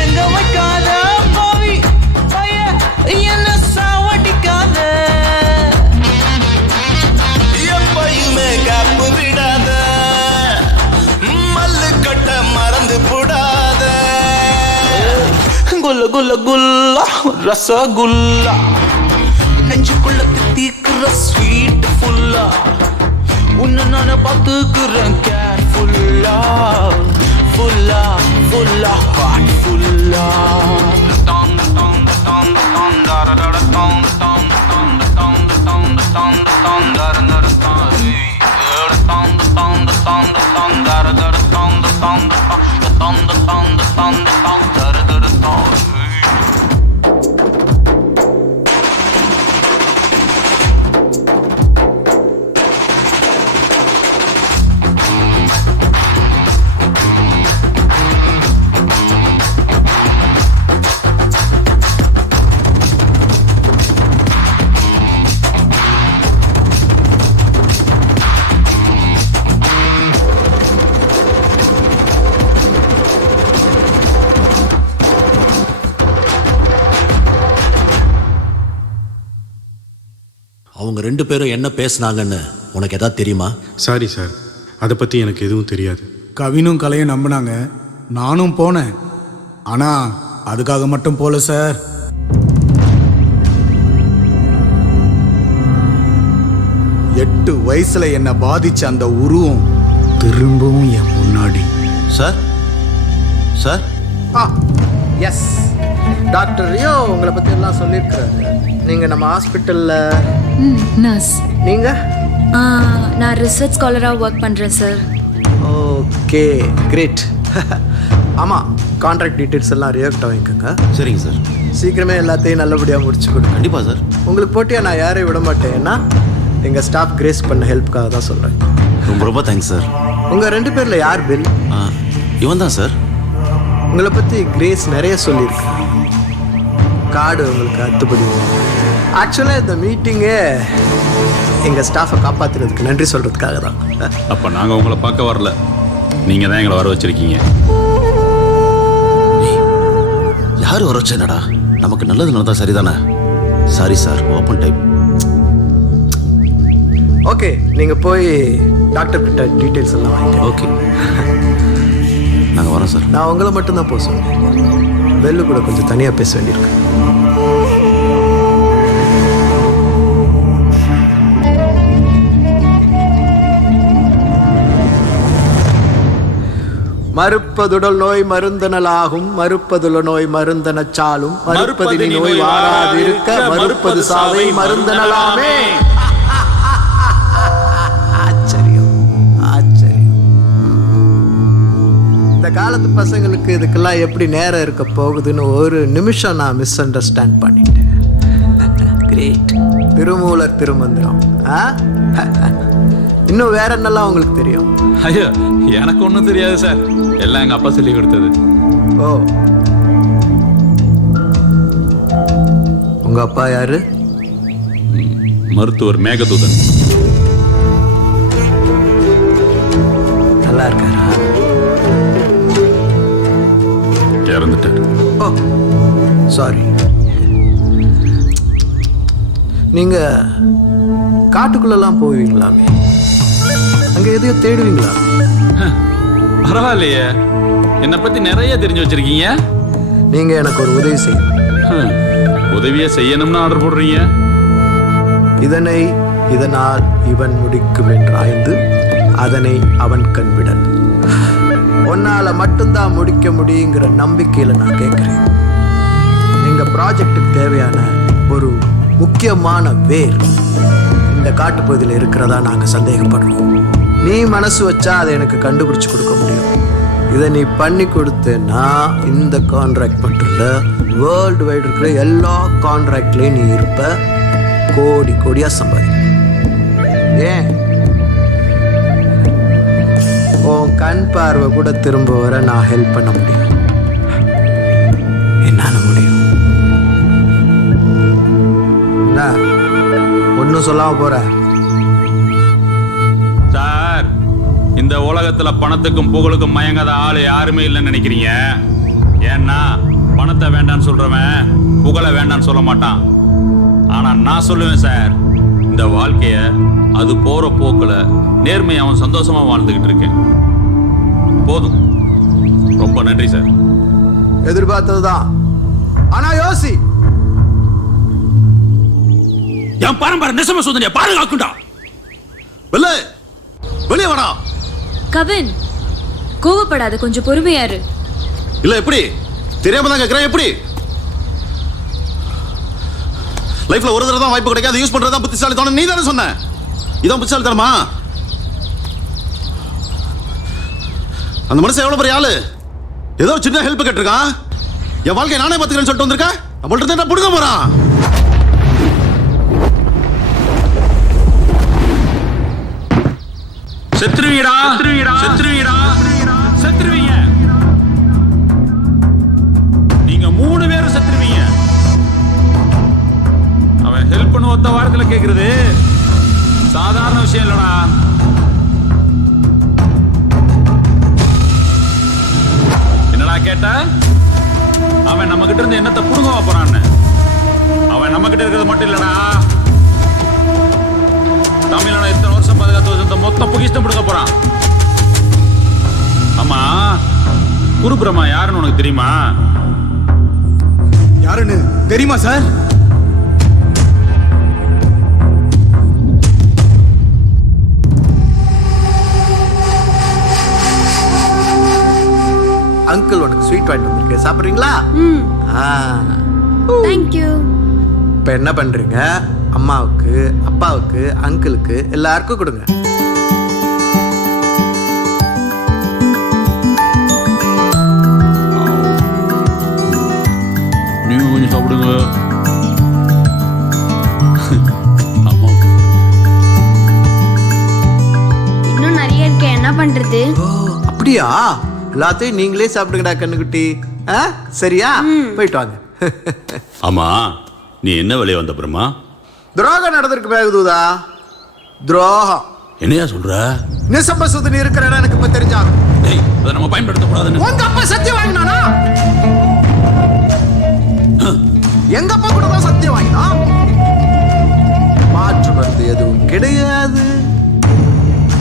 எங்க வைக்காத பாவி பைய என்ன சாவடிக்காத எப்பயுமே காப்பு விடாத மல்லு கட்ட மறந்து போடாத குல்ல குல்ல குல்லா ரசகுல்லா நெஞ்சுக்குள்ள தித்திக்கிற ஸ்வீட் ஃபுல்லா உன்னை நான் பார்த்துக்கிறேன் கேர்ஃபுல்லா ஃபுல்லா ஃபுல்லா ஹார்ட் ஃபுல்லா அவங்க ரெண்டு பேரும் என்ன பேசுனாங்கன்னு உனக்கு எதாவது தெரியுமா? சாரி சார், அதை பற்றி எனக்கு எதுவும் தெரியாது. கவினும் கலையும் நம்பினாங்க, நானும் போனேன். ஆனால் அதுக்காக மட்டும் போல சார். எட்டு வயசுல என்னை பாதிச்ச அந்த உருவம் திரும்பவும் என் முன்னாடி. Sir sir yes, doctor Rio உங்களை பற்றி எல்லாம் சொல்லியிருக்கிறாரு. நீங்கள் நம்ம ஹாஸ்பிட்டலில் நர்ஸ். நீங்கள்? நான் ரிசர்ச் ஸ்காலராக ஒர்க் பண்ணுறேன் சார். Okay, great. ஆமாம், கான்ட்ராக்ட் டீட்டெயில்ஸ் எல்லாம் ரியாக்ட் வாங்கிக்கோங்க. சரிங்க சார். சீக்கிரமே எல்லாத்தையும் நல்லபடியாக முடிச்சு கொடுங்க. கண்டிப்பாக சார். உங்களுக்கு போட்டியாக நான் யாரையும் விட மாட்டேன். ஏன்னா எங்கள் ஸ்டாஃப் கிரேஸ் பண்ண ஹெல்ப்புக்காக தான் சொல்கிறேன். ரொம்ப ரொம்ப தேங்க்ஸ் சார். உங்கள் ரெண்டு பேரில் யார் பில்? இவன் தான் சார். உங்களை பற்றி கிரேஸ் நிறைய சொல்லியிருக்கு. கார்டு உங்களுக்கு அத்துப்படி. ஆக்சுவலாக இந்த மீட்டிங்கே எங்கள் ஸ்டாஃபை காப்பாற்றுறதுக்கு நன்றி சொல்கிறதுக்காக தான். அப்போ நாங்கள் உங்களை பார்க்க வரல, நீங்கள் தான் எங்களை வர வச்சிருக்கீங்க. யார் வர வச்சேனடா? நமக்கு நல்லது நடந்தா சரிதானே? Sorry sir, open type. Okay, நீங்கள் போய் டாக்டர் கிட்ட டீட்டெயில்ஸ் எல்லாம் வாங்கிக்க. ஓகே, நாங்கள் வரோம் சார். நான் உங்களை மட்டும்தான் போக சொன்னேன். பெல்லு கூட கொஞ்சம் தனியாக பேச வேண்டியிருக்கு. மறுப்பதுடல் நோய் மருந்தனலாகும், மறுப்பதுல நோய் மருந்தனச்சாலும், மறுப்பதினி நோய் வாராதிருக்க, மறுப்பது சாவை மருந்தனலாமே. ஆச்சரியம், ஆச்சரியம். இந்த காலத்து பசங்களுக்கு இதுக்கெல்லாம் எப்படி நேரம் இருக்க போகுதுன்னு ஒரு நிமிஷம் நான் மிஸ் அண்டர்ஸ்டாண்ட் பண்ணிட்டேன். கிரேட். திருமூலர் திருமந்திரம். இன்னும் வேற என்னெல்லாம் உங்களுக்கு தெரியும்? ஐயோ எனக்கு ஒன்றும் தெரியாது சார், எல்லாம் எங்கள் அப்பா சொல்லி கொடுத்தது. ஓ, உங்க அப்பா யாரு? மருத்துவர் மேகதூதன். நல்லா இருக்காரா? இறந்துட்டார். ஓ சாரி. நீங்க காட்டுக்குள்ளெல்லாம் போவீங்களாமே, அங்க எதையோ தேடுவீங்களா? பரவாயில்லையே, என்னை பத்தி நிறைய தெரிஞ்சு வச்சிருக்கீங்க. நீங்க எனக்கு ஒரு உதவி செய்யணும். உதவியை செய்யணும்னு ஆர்டர் போடுறீங்க. இதனால் இவன் முடிக்கும் என்று ஆய்ந்து அதனை அவன் கண்விடல். உன்னால மட்டும்தான் முடிக்க முடியுங்கிற நம்பிக்கையில நான் கேட்கிறேன். எங்க ப்ராஜெக்டுக்கு தேவையான ஒரு முக்கியமான வேர் இந்த காட்டுப்பகுதியில் இருக்கிறதா நாங்க சந்தேகப்படுறோம். நீ மனசு வச்சா அதை எனக்கு கண்டுபிடிச்சு கொடுக்க முடியும். இதை நீ பண்ணி கொடுத்தேன்னா இந்த கான்ட்ராக்ட் மட்டும் இல்லை, வேர்ல்டு வைடு இருக்கிற எல்லா கான்ட்ராக்ட்லேயும் நீ இருப்ப, கோடி கோடியா சம்பாதி. ஏன் உன் கண் பார்வை கூட திரும்ப வர நான் ஹெல்ப் பண்ண முடியும். என்னால முடியும். ஒன்னும் சொல்லாம போற சார், இந்த உலகத்துல பணத்துக்கும் புகழுக்கும் மயங்காத ஆளு யாருமே இல்லைன்னு நினைக்கிறீங்க. ஏன்னா பணத்தை வேண்டான்னு சொல்றவன் புகழை வேண்டான்னு சொல்ல மாட்டான். ஆனா நான் சொல்லுவேன் சார், இந்த வாழ்க்கைய அது போற போக்குல நேர்மையை அவன் சந்தோஷமா வாழ்ந்துகிட்டு இருக்கேன். போதும், ரொம்ப நன்றி சார். எதிர்பார்த்ததுதான். ஆனா யோசி, என் பரம்பரை நெசம சோதனையை பாதுகாக்குண்டா. வெளியே வாடா. கவின், கோவப்படாத, கொஞ்சம் பொறுமையாரு. இல்ல எப்படி தெரியாம தான் கேக்குறேன். எப்படி லைஃப்ல ஒரு தடவை தான் வாய்ப்பு கிடைக்காது, யூஸ் பண்றதா புத்திசாலித்தனம். நீ தானே சொன்ன இதான் புத்திசாலித்தனமா? அந்த மனுஷன் எவ்வளவு பெரிய ஆளு, ஏதோ சின்ன ஹெல்ப் கேட்டிருக்கான். என் வாழ்க்கையை நானே பார்த்துக்கிறேன்னு சொல்லிட்டு வந்திருக்கேன். நம்மள்ட்ட என்ன புடுங்க போறான்? செத்துருவீடா, செத்துருவீடா, செத்துருவீங்க. நீங்க 3 பேரும் செத்துருவீங்க. அவன் ஹெல்ப் பண்ண ஒத்த வாரத்துல கேக்குறது சாதாரண விஷயம் இல்லடா. என்னடா கேட்ட? அவன் நம்ம கிட்ட இருந்து என்னத்தை புடுங்க போறான்னு. அவன் நம்ம கிட்ட இருக்கிறது மட்டும் இல்லடா, தமிழ்நாடு இத்தனை வருஷம் பாதுகாத்து மொத்த பொக்கிஷ்டம் கொடுக்க போறான். ஆமா, குருபிரமா யாருன்னு உனக்கு தெரியுமா? யாருன்னு தெரியுமா சார்? அங்கிள் உனக்கு ஸ்வீட் வாங்கிட்டு வந்திருக்கேன், சாப்பிட்றீங்களா? தேங்க்யூ. இப்போ என்ன பண்றீங்க? அம்மாவுக்கு, அப்பாவுக்கு, அங்கிளுக்கு எல்லாருக்கும் கொடுங்க. நீங்க கொஞ்சம் சாப்பிடுங்க. இன்னும் நிறைய இருக்கு, என்ன பண்றது? அப்படியா? எல்லாத்தையும் நீங்களே சாப்பிடுங்கடா கண்ணுக்குட்டி. சரியா? போயிட்டு வாங்க. ஆமா, நீ என்ன வெளியே வந்த பிரமா? துரோகம் நடந்திருக்கு மேகதூதா. துரோகம். என்னையா சொல்ற? நிசம்ப சுதனி இருக்கிற இடம் எனக்கு இப்ப தெரிஞ்சாகும். அதை நம்ம பயன்படுத்த கூடாதுன்னு உங்க அப்பா சத்தியம் வாங்கினானா? எங்க அப்பா கூட தான் சத்தியம் வாங்கினா. மாற்று மருந்து எதுவும் கிடையாது.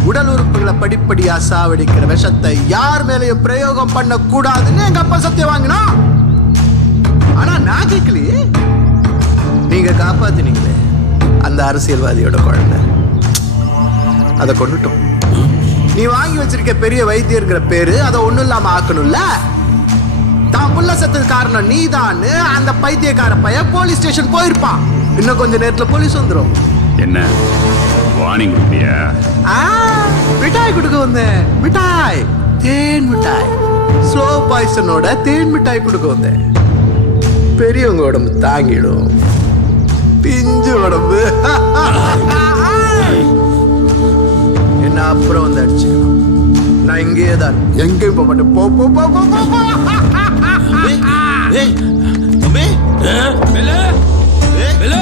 உடல் உறுப்புகளை படிப்படியா சாவடிக்கிற விஷத்தை யார் மேலேயும் பிரயோகம் பண்ண கூடாதுன்னு எங்க அப்பா சத்தியம் வாங்கினா. ஆனா நான் கேட்கலையே. நீங்க காப்பாத்தினீங்களே அந்த அரசியல்வாதியோட குழந்தை, அதை கொண்டுட்டோம். நீ வாங்கி வச்சிருக்க பெரிய வைத்தியர்கிற பேரு அதை ஒண்ணும் இல்லாம ஆக்கணும்ல. தான் புள்ள செத்தது காரணம் நீதான்னு அந்த பைத்தியக்கார பையன் போலீஸ் ஸ்டேஷன் போயிருப்பான். இன்னும் கொஞ்ச நேரத்துல போலீஸ் வந்துடும். என்ன வார்னிங் கொடுப்பியா? மிட்டாய் கொடுக்க வந்தேன். மிட்டாய், தேன் மிட்டாய், ஸ்லோ பாய்சனோட தேன் மிட்டாய் கொடுக்க வந்தேன். பெரியவங்க உடம்பு தாங்கிடும், பிஞ்சு உடம்பு. என்ன அப்புறம் வந்து அடிச்சுக்கலாம். நான் இங்கேயே தான், எங்கேயும் போக மாட்டேன். போ போ போ போ போ போ. தம்பி வெள்ளை வெள்ளை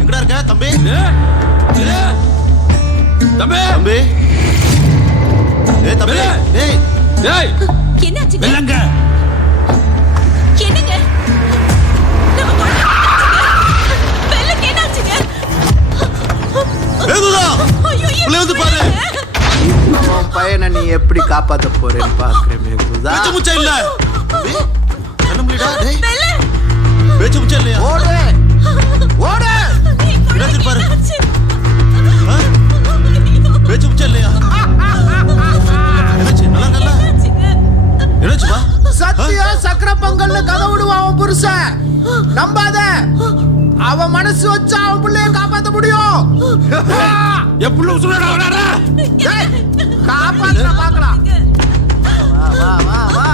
எங்கடா இருக்க தம்பி? வெள்ளை தம்பி தம்பி தம்பி ஏய் என்னாச்சு? வெள்ளங்க என்னங்க? வெள்ளக்கு என்னாச்சுங்க? வந்து பாரு. உன் பையனை நீ எப்படி காப்பாத்த போறேன்னு பாக்குறேன் மேகுதா. பேச்சு முச்சா இல்ல கண்ண முடிடா. டேய் பேச்சு முச்சா இல்லையா? ஓடு ஓடு. என்னாச்சு பாரு. பேச்சு முச்சா இல்லையா? என்னாச்சு? நல்லா நல்லா என்னாச்சுப்பா? சத்தியா சக்கர பொங்கல்னு கதை விடுவான் அவன் புருஷன். நம்பாத. அவன் மனசு வச்சா அவன் பிள்ளைய காப்பாத்த முடியும். எப்படி சொல்றடா? காப்பாத்த பார்க்கலாம். வா வா வா வா.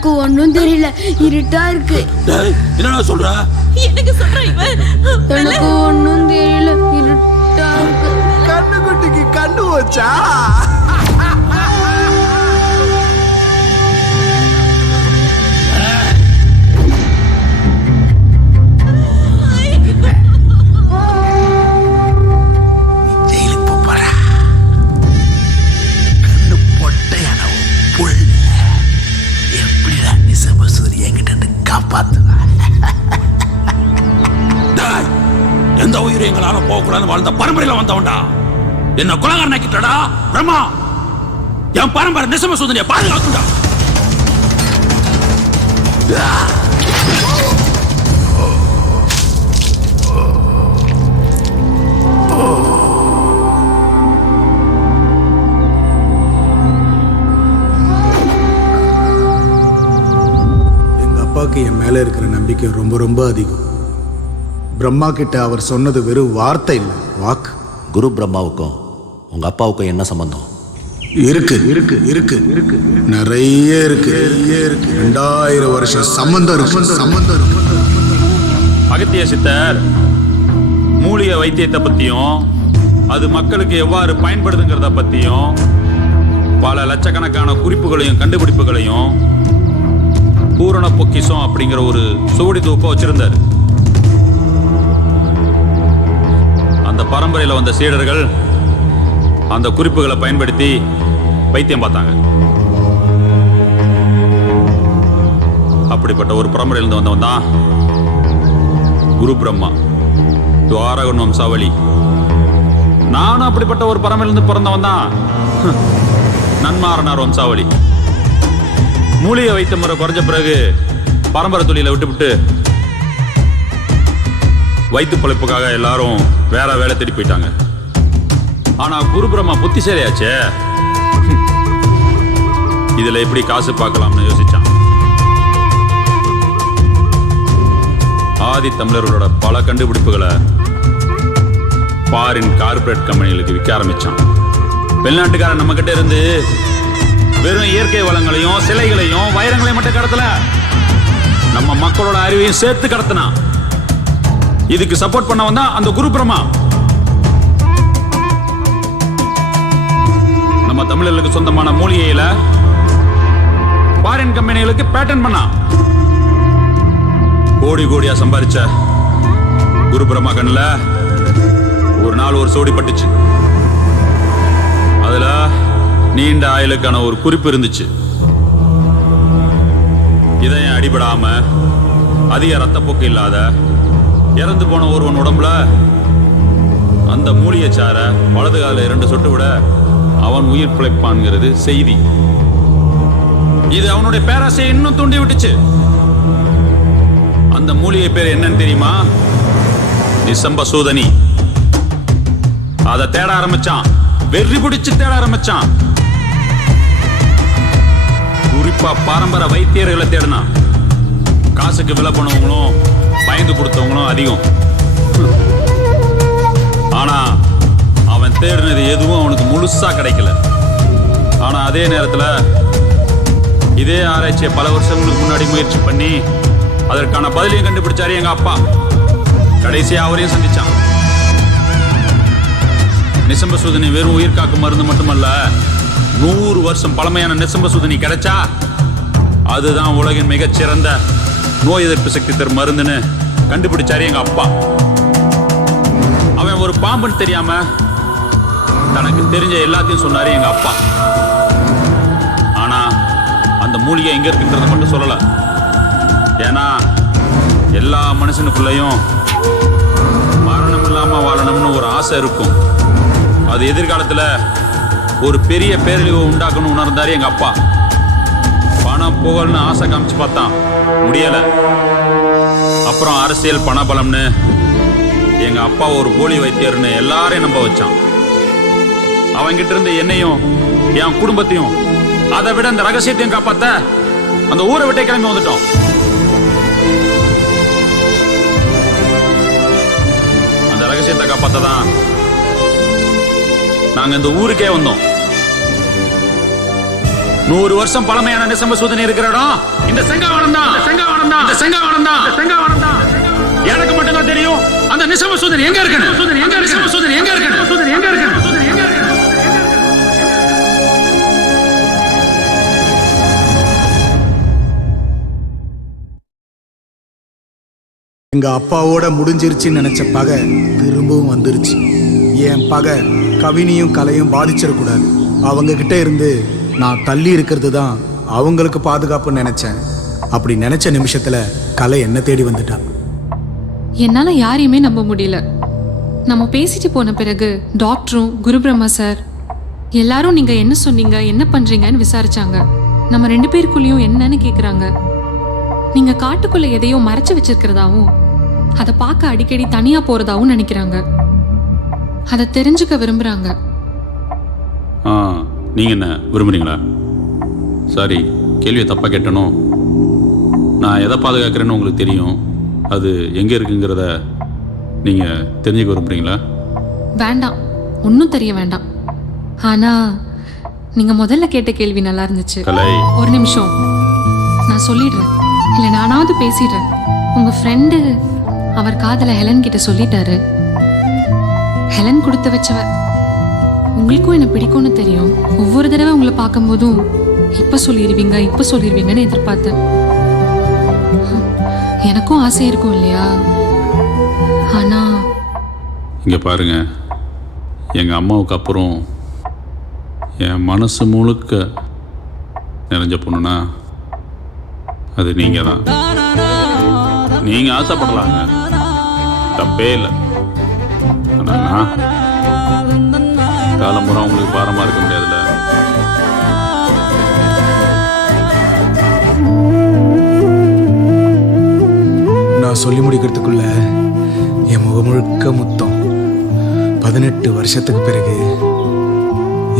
எனக்கு ஒன்றும் தெரியல, இருட்டா இருக்கு. என்னடா சொல்ற? எனக்கு சொல்றேன் இவன். எனக்கு ஒன்றும் தெரியல, இருட்டா இருக்கு. கண்ணுக்குட்டிக்கு கண்ணு வச்சா எந்த உயிரை எங்களால போகக்கூடாதுன்னு வாழ்ந்த பரம்பரையில வந்தவன்டா. என்ன குலகாரன் ஆக்கிட்டடா பிரம்மா. என் பரம்பரை நிசம சூதனையை பாதுகாக்குண்டா. எங்க அப்பாவுக்கு என் மேல இருக்கிற நம்பிக்கை ரொம்ப ரொம்ப அதிகம். பிரம்மா கிட்ட அவர் சொன்னது வெறும் வார்த்தை இல்லை, வாக்கு. குரு பிரம்மாவுக்கும் உங்க அப்பாவுக்கும் என்ன சம்பந்தம்? இருக்கு இருக்கு இருக்கு இருக்கு நிறைய இருக்கு 2000 வருஷம் சம்பந்தம் இருக்கு. அகத்திய சித்தர் மூலிகை வைத்தியத்தை பத்தியும் அது மக்களுக்கு எவ்வாறு பயன்படுதுங்கிறத பத்தியும் பல லட்சக்கணக்கான குறிப்புகளையும் கண்டுபிடிப்புகளையும் பூரண பொக்கிஷம் அப்படிங்கிற ஒரு சுவடி தொகுப்பை வச்சிருந்தார். அந்த பரம்பரையில் வந்த சீடர்கள் அந்த குறிப்புகளை பயன்படுத்தி வைத்தியம் பார்த்தாங்க. அப்படிப்பட்ட ஒரு பரம்பரையிலிருந்து வந்தவன் தான் குரு பிரம்மா, துவாரகன் வம்சாவளி. நானும் அப்படிப்பட்ட ஒரு பரம்பரையிலிருந்து பிறந்தவன் தான் நன்மாரனார் வம்சாவளி. மூலிகை வைத்த முறை குறைஞ்ச பிறகு பரம்பரை தொழிலை விட்டுவிட்டு வயிற்று பழைப்புக்காக எல்லாரும் வேற வேலை தேடி போயிட்டாங்க. ஆனா குரு பிரம்மா புத்திசாலியாச்சே, இதுல எப்படி காசு பார்க்கலாம்னு யோசிச்சான். ஆதி தமிழர்களோட பல கண்டுபிடிப்புகளை ஃபாரின் கார்பரேட் கம்பெனிகளுக்கு விற்க ஆரம்பிச்சான். வெளிநாட்டுக்காரன் நம்ம கிட்ட இருந்து வெறும் இயற்கை வளங்களையும் சிலைகளையும் வைரங்களையும் மட்டும் கடத்தல, நம்ம மக்களோட அறிவையும் சேர்த்து கடத்தினான். இதுக்கு சப்போர்ட் பண்ண வந்தா அந்த குரு பிரம்மா. நம்ம தமிழர்களுக்கு சொந்தமான மூலிகையில ஃபாரின் கம்பெனிகளுக்கு பேட்டன் பண்ணா. கோடி கோடியா சம்பாதிச்ச குரு பிரம்மா கண்ணுல ஒரு நாள் ஒரு சோடி பட்டுச்சு. அதுல நீண்ட ஆயுளுக்கான ஒரு குறிப்பு இருந்துச்சு. இதயம் அடிபடாம அதிக ரத்தப்போக்கு இல்லாத இறந்து போன ஒருவன் உடம்புல அந்த மூலிகை சார வலது கால 2 சொட்டு விட அவன் உயிர் பிழைப்பான்ங்கிறது செய்தி. இது அவனுடைய பேராசையை இன்னும் தூண்டி விட்டுச்சு. அந்த மூலிகை பேர் என்னன்னு தெரியுமா? நிசம்ப சூதனி. அதை தேட ஆரம்பிச்சான், வெறி பிடிச்சு தேட ஆரம்பிச்சான். குறிப்பா பாரம்பரிய வைத்தியர்களை தேடினான். காசுக்கு விலை பண்ணவங்களும் பயந்து கொடுத்தவங்களும் அதிகம். ஆனா அவன் தேடினது எதுவும் அவனுக்கு முழுசா கிடைக்கல. ஆனா அதே நேரத்துல இதே ஆராய்ச்சியை பல வருஷங்களுக்கு முன்னாடி முயற்சி பண்ணி அதற்கான பதிலையும் கண்டுபிடிச்சாரு எங்க அப்பா. கடைசியா அவரையும் சந்திச்சான். நிசம்ப சூதனி வெறும் உயிர் காக்கும் மருந்து மட்டுமல்ல, 100 வருஷம் பழமையான நிசம்ப சூதனி கிடைச்சா அதுதான் உலகின் மிகச்சிறந்த நோய் எதிர்ப்பு சக்தி தரும் மருந்துன்னு கண்டுபிடிச்சாரு எங்க அப்பா. அவன் ஒரு பாம்புன்னு தெரியாம தனக்கு தெரிஞ்ச எல்லாத்தையும் சொன்னாரு எங்க அப்பா. ஆனா அந்த மூலிகை எங்க இருக்குன்றத மட்டும் சொல்லல. ஏன்னா எல்லா மனுஷனுக்குள்ளயும் மரணம் இல்லாம வாழணும்னு ஒரு ஆசை இருக்கும். அது எதிர்காலத்துல ஒரு பெரிய பேரழிவை உண்டாக்கணும் உணர்ந்தாரு எங்க அப்பா. பணம் புகழ்னு ஆசை காமிச்சு பார்த்தான், முடியல. அப்புறம் அரசியல் பணபலம்னு எங்க அப்பா ஒரு போலி வைத்தியர்னு எல்லாரையும் நம்ப வச்சான். அவங்கிட்ட இருந்து என்னையும் என் குடும்பத்தையும் அதை விட அந்த ரகசியத்தையும் காப்பாத்த அந்த ஊரை விட்டே கிளம்பி வந்துட்டோம். அந்த ரகசியத்தை காப்பாத்ததான் நாங்க இந்த ஊருக்கே வந்தோம். 100 வருஷம் பழமையான நிசம்ப சூதனை இருக்கிற இடம் இந்த செங்காவனம் தான். எனக்கு மட்டும் தான் தெரியும் அந்த நிசம்ப சூதனை எங்க இருக்கு. எங்க அப்பாவோட முடிஞ்சிருச்சுன்னு நினைச்ச பகை திரும்பவும் வந்துருச்சு. என் பகை கவினியும் கலையும் பாதிச்சிடக்கூடாது. அவங்க கிட்ட இருந்து நான் தள்ளி இருக்கிறது தான் அவங்களுக்கு பாதுகாப்புன்னு நினைச்சேன். அப்படி நினைச்ச நிமிஷத்துல கலை என்ன தேடி வந்துட்டா. என்னால யாரையுமே நம்ப முடியல. நம்ம பேசிட்டு போன பிறகு டாக்டரும் குருபிரம்மா சார் எல்லாரும் நீங்க என்ன சொன்னீங்க, என்ன பண்றீங்கன்னு விசாரிச்சாங்க. நம்ம 2 பேருக்குள்ளேயும் என்னன்னு கேக்குறாங்க. நீங்க காட்டுக்குள்ள எதையோ மறைச்சு வச்சிருக்கிறதாவும் அதை பார்க்க அடிக்கடி தனியா போறதாவும் நினைக்கிறாங்க. அதை தெரிஞ்சுக்க விரும்புறாங்க. நீங்க என்ன விரும்புறீங்களா? சாரி, கேள்வியை தப்பா கேட்டனோ? நான் எதை பாதுகாக்கிறேன்னு உங்களுக்கு தெரியும். அது எங்க இருக்குங்கிறத நீங்க தெரிஞ்சுக்க விரும்புறீங்களா? வேண்டாம், ஒன்றும் தெரிய வேண்டாம். ஆனா நீங்க முதல்ல கேட்ட கேள்வி நல்லா இருந்துச்சு. கலை, ஒரு நிமிஷம், நான் சொல்லிடுறேன். இல்ல நானாவது பேசிடுறேன். உங்க ஃப்ரெண்டு அவர் காதல ஹெலன் கிட்ட சொல்லிட்டாரு. ஹெலன் கொடுத்து வச்சவ. உங்களுக்கும் என்ன பிடிக்கும்னு தெரியும். ஒவ்வொரு தடவை உங்களை பார்க்கும் போதும் இப்ப சொல்லிடுவீங்கன்னு எதிர்பார்த்தேன். எனக்கும் ஆசை இருக்கும் இல்லையா? ஆனா இங்க பாருங்க, எங்க அம்மாவுக்கு அப்புறம் என் மனசு முழுக்க நிறைஞ்ச பொண்ணுனா அது நீங்க தான். நீங்க ஆசைப்படலாங்க, தப்பே இல்லை. ஆனா காலம்புறம் உங்களுக்கு பாரமா இருக்க முடியாதுல்ல. நான் சொல்லி முடிக்கிறதுக்குள்ள என் முகம் முழுக்க முத்தம். 18 வருஷத்துக்கு பிறகு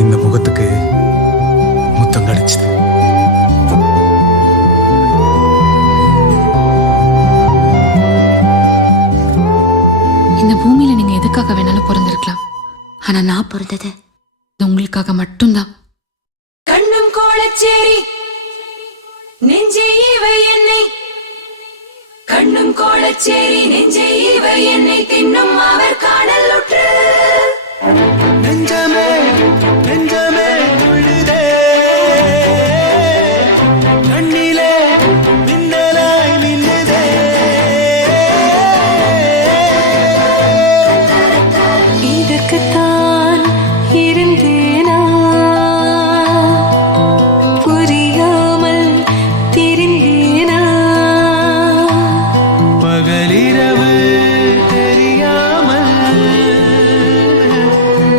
இந்த முகத்துக்கு முத்தம் கிடைச்சது. இந்த பூமியில நீங்க எதுக்காக வேணாலும் பிறந்திருக்கலாம். ஆனா நான் பிறந்தது உங்களுக்காக மட்டும்தான். கண்ணும் கோலச்சேரி நெஞ்சே இவை என்னை, கண்ணும் கோலச்சேரி நெஞ்சே இவை என்னை தின்னும் அவர் காணல் உற்று. நெஞ்சமே நெஞ்சமே துள்ளுதே, கண்ணிலே மின்னலாய் மின்னுதே. இதற்குத்தான் இருந்தேனா, புரியாமல் திரிந்தேனா, பகலிரவு தெரியாமல்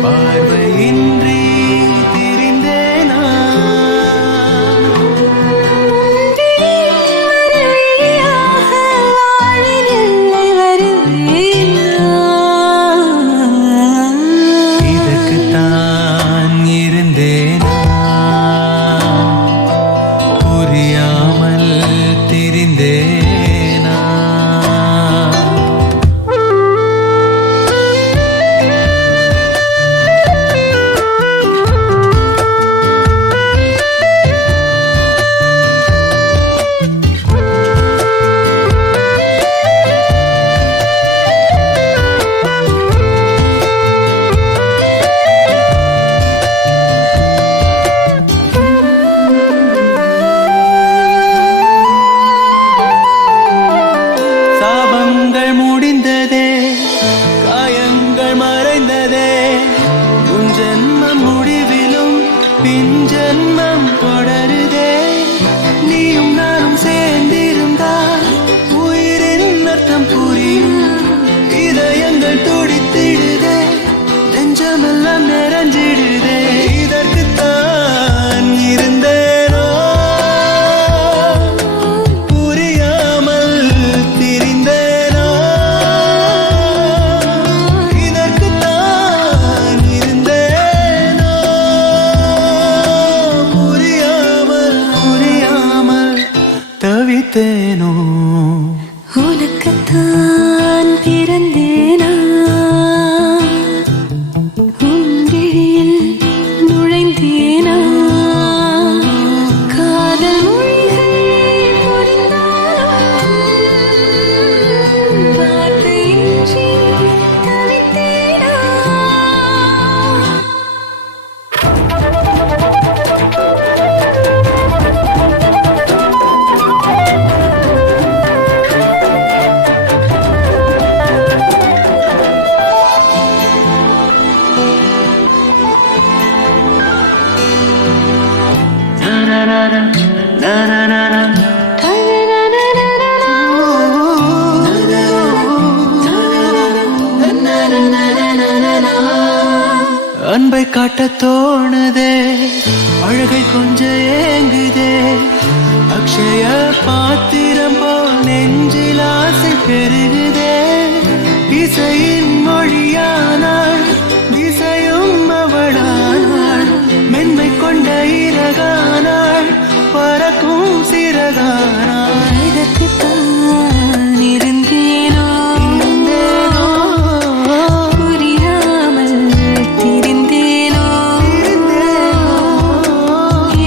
பார் அன்பை காட்ட தோணுதே, அழகை கொஞ்சம் ஏங்குதே, அக்ஷய பாத்திரம் போல் நெஞ்சில் ஆசை பெருகுதே. இசையின் மொழியானாள், திசையும் அவளானாள், மென்மை கொண்ட இறகானாள், பறக்கும் சிறகானாள். இதற்குத்தான் இருந்தேனோ புரியாமல் திரிந்தேனோ,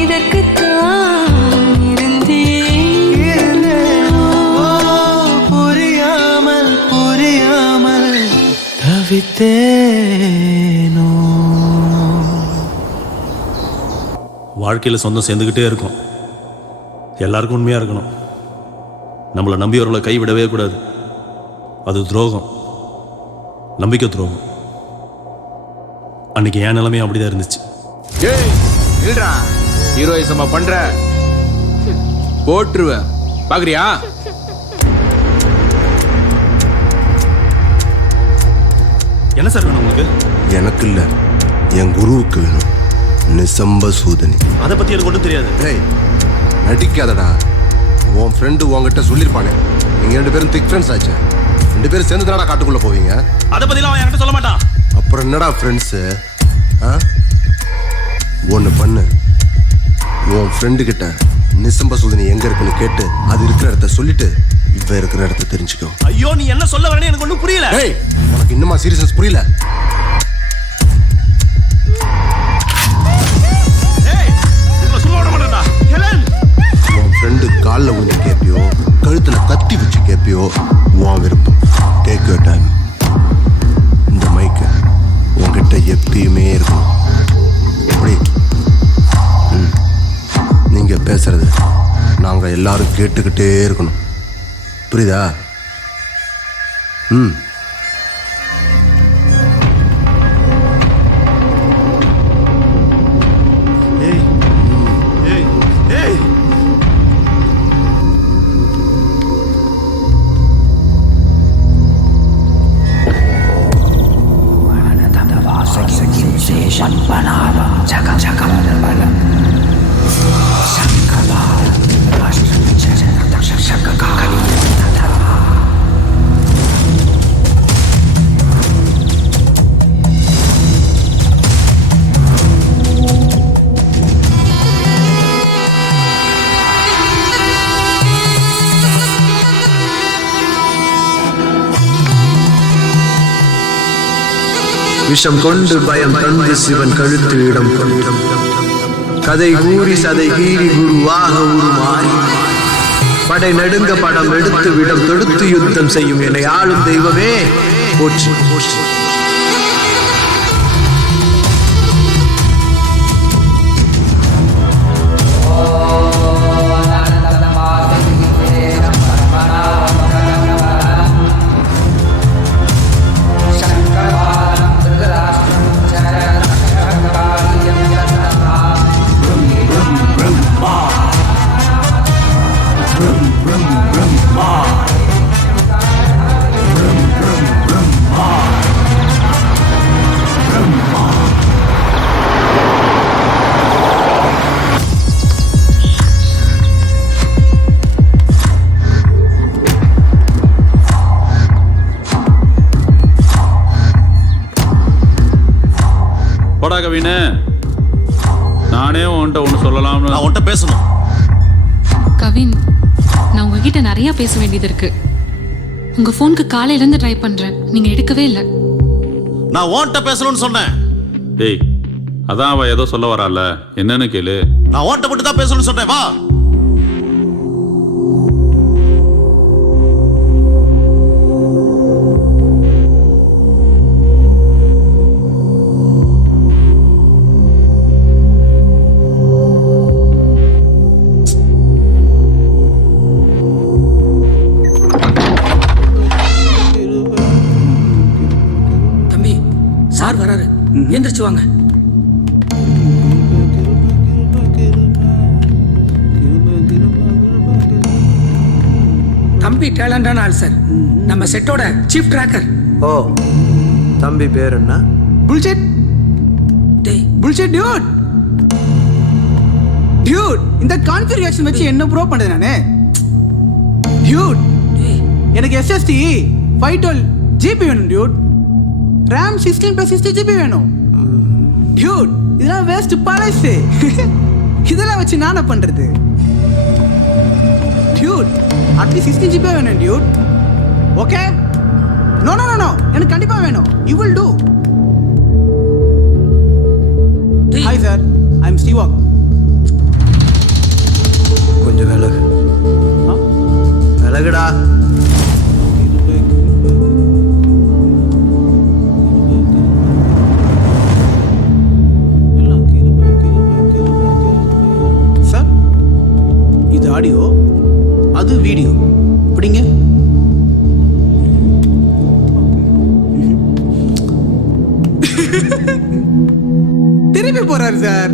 இதற்குத்தான் இருந்தேனோ புரியாமல் புரியாமல் தவித்தேனோ. வாழ்க்கையில் சொந்தம் சேர்ந்துக்கிட்டே இருக்கும். எல்லாருக்கும் உண்மையாக இருக்கணும். நம்மளை நம்பியவர்களை கைவிடவே கூடாது. அது துரோகம், நம்பிக்கை துரோகம். அன்னைக்கு என் நிலைமையும் அப்படிதான் இருந்துச்சு. இல்லடா ஹீரோயிசமா பண்ற போட்டுருவேன் பாக்குறியா? என்ன சார் வேணும் உங்களுக்கு? எனக்கு இல்ல, என் குருவுக்கு வேணும். நிசம்ப சூதனி. அதை பத்தி எனக்கு ஒன்றும் தெரியாது. ஏய் நடிக்காதடா. உன் ஃப்ரெண்டு உங்ககிட்ட சொல்லியிருப்பானே, நீங்க 2 பேரும் திக் ஃப்ரெண்ட்ஸ் ஆச்சு. 2 பேரும் சேர்ந்து தானடா காட்டுக்குள்ள போவீங்க. அதை பத்திலாம் அவன் என்கிட்ட சொல்ல மாட்டான். அப்புறம் என்னடா ஃப்ரெண்ட்ஸு? ஒன்று பண்ணு, உன் ஃப்ரெண்டு கிட்ட நிசம்ப சூதனி எங்க இருக்குன்னு கேட்டு அது இருக்கிற இடத்த சொல்லிட்டு இவ இருக்கிற இடத்த தெரிஞ்சுக்கோ. ஐயோ நீ என்ன சொல்ல வரேன்னு எனக்கு ஒன்றும் புரியல. ஏய் உனக்கு இன்னுமா சீரியஸ்னஸ் புரியல? உன் ஃப்ரெண்டு காலில் விழுந்து கேட்பியோ, கழுத்துல கத்தி வச்சு கேட்பியோ, உன் விருப்பம். Take your time. இந்த மைக்கு உங்ககிட்ட எப்பயுமே இருக்கும். எப்படி? நீங்க பேசுறது நாங்க எல்லாரும் கேட்டுக்கிட்டே இருக்கணும். புரியுதா? விஷம் கொண்டு பயம் தந்து சிவன் கழுத்து இடம் கொண்டு கதை கூறி சதை கீறி குருவாக உருமாறி படை நடுங்க படம் எடுத்து விடம் தொடுத்து யுத்தம் செய்யும் என்னை ஆளும் தெய்வமே போற்றி. போடா கவினு, நானே உன்கிட்ட ஒன்று சொல்லலாம்னு. நான் உன்கிட்ட பேசணும். கவின், நான் உங்ககிட்ட நிறைய பேச வேண்டியது இருக்கு. உங்க போனுக்கு காலையில இருந்து ட்ரை பண்றேன், நீங்க எடுக்கவே இல்லை. நான் உன்கிட்ட பேசணும்னு சொன்னேன். டேய், அதான் அவ ஏதோ சொல்ல வரால, என்னன்னு கேளு. நான் உன்கிட்ட மட்டும் தான் பேசணும்னு சொன்னேன். வா. சார் வராரு, எந்திரிச்சு வாங்க. தம்பி டேலண்டான ஆள் சார். நம்ம செட்டோட சீஃப் ட்ராக்கர். ஓ, தம்பி பேர் என்ன? புல்ஷெட். Bullshit Dude. டியூட், இந்த கான்ஃபிகரேஷன் வச்சு என்ன ப்ரோ பண்றது நானு? டியூட், எனக்கு SSD 512 GB வேணும் டியூட். RAM 16+60 GB வேணும். டியூட், இதெல்லாம் வேஸ்ட் பழசு. இதெல்லாம் வச்சு நானே பண்றது. டியூட், அட்லீஸ்ட் 16 GB வேணும் dude. Okay? No no no no, எனக்கு கண்டிப்பா வேணும். You will do. Hi sir, I am Stevak. கொஞ்சம் விலகு. விலகுடா. சார், இது ஆடியோ, அது வீடியோ. இப்படிங்க. திருப்பி போறாரு சார்.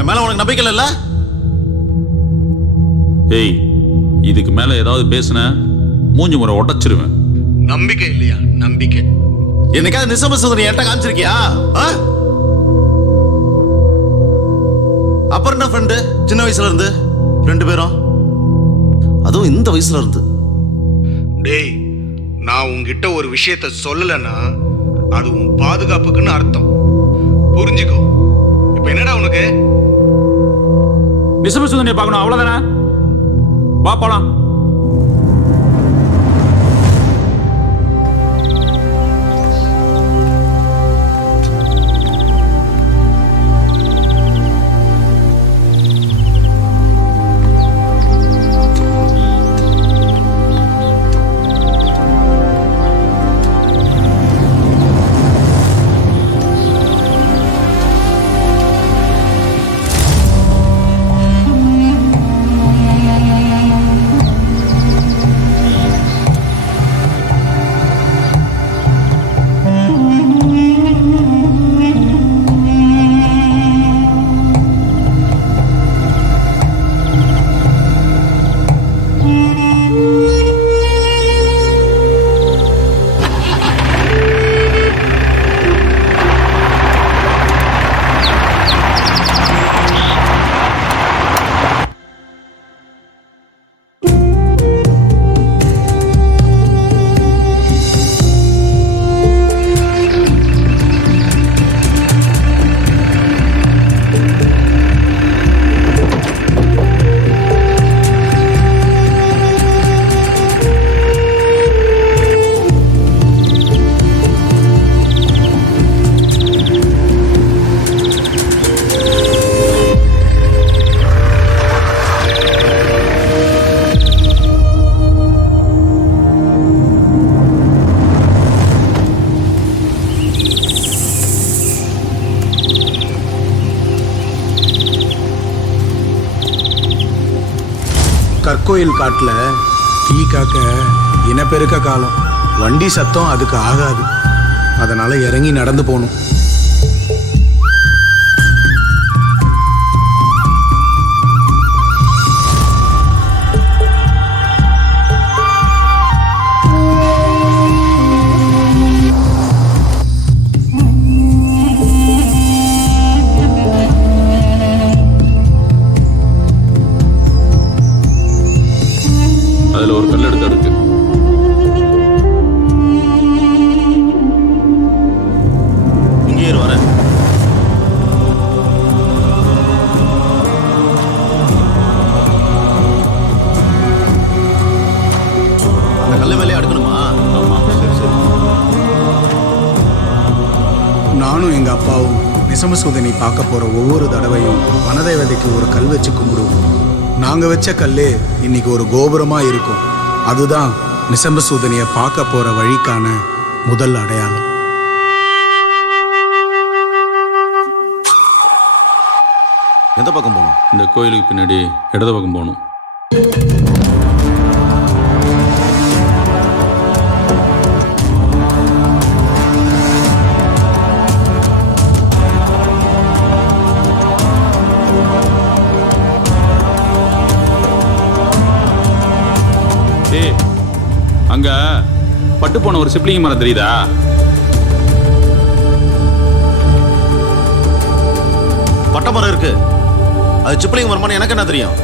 என் மேல உனக்கு நம்பிக்கை இல்ல? ஏய், இதுக்கு மேல ஏதாவது பேசுன மூஞ்சி முறை உடைச்சிருவேன். நம்பிக்கை இல்லையா? நம்பிக்கை. என்னைக்காவது நிசமசூதனை என்கிட்ட காமிச்சிருக்கியா? அப்புறம் என்ன ஃப்ரெண்டு? சின்ன வயசுல இருந்து 2 பேரும், அதுவும் இந்த வயசுல இருந்து. டேய், நான் உங்ககிட்ட ஒரு விஷயத்த சொல்லலைன்னா அது உன் பாதுகாப்புக்குன்னு அர்த்தம். புரிஞ்சுக்கோ. இப்ப என்னடா உனக்கு? நிசமசூதனை பார்க்கணும், அவ்வளவுதானே? வா போலாம். கற்கோயில் காட்டுல தீ காக்க இனப்பெருக்க காலம். வண்டி சத்தம் அதுக்கு ஆகாது. அதனால இறங்கி நடந்து போகணும். அதுல ஒரு கல் எடுத்து இருக்கு. இங்கே வரேன். அந்த கல்லை மேலே அடுக்கணுமா? ஆமா. சரி சரி. நானும் எங்க அப்பாவும் நிசமசூதனை பார்க்க போற ஒவ்வொரு தடவையும் வனதேவதைக்கு ஒரு கல் வச்சு கும்பிடுவோம். நாங்க வச்ச கல்லு இன்னைக்கு ஒரு கோபுரமா இருக்கும். அதுதான் நிசம்பசூதனையை பார்க்க போற வழிக்கான முதல் அடையாளம். எந்த பக்கம் போகணும்? இந்த கோயிலுக்கு பின்னாடி இடது பக்கம் போகணும். ஏய், அங்க பட்டு போன ஒரு சிப்ளிங் மரம் தெரியுதா? பட்டை மரம் இருக்கு. அது சிப்ளிங் மரமான்னு எனக்கு என்ன தெரியும்?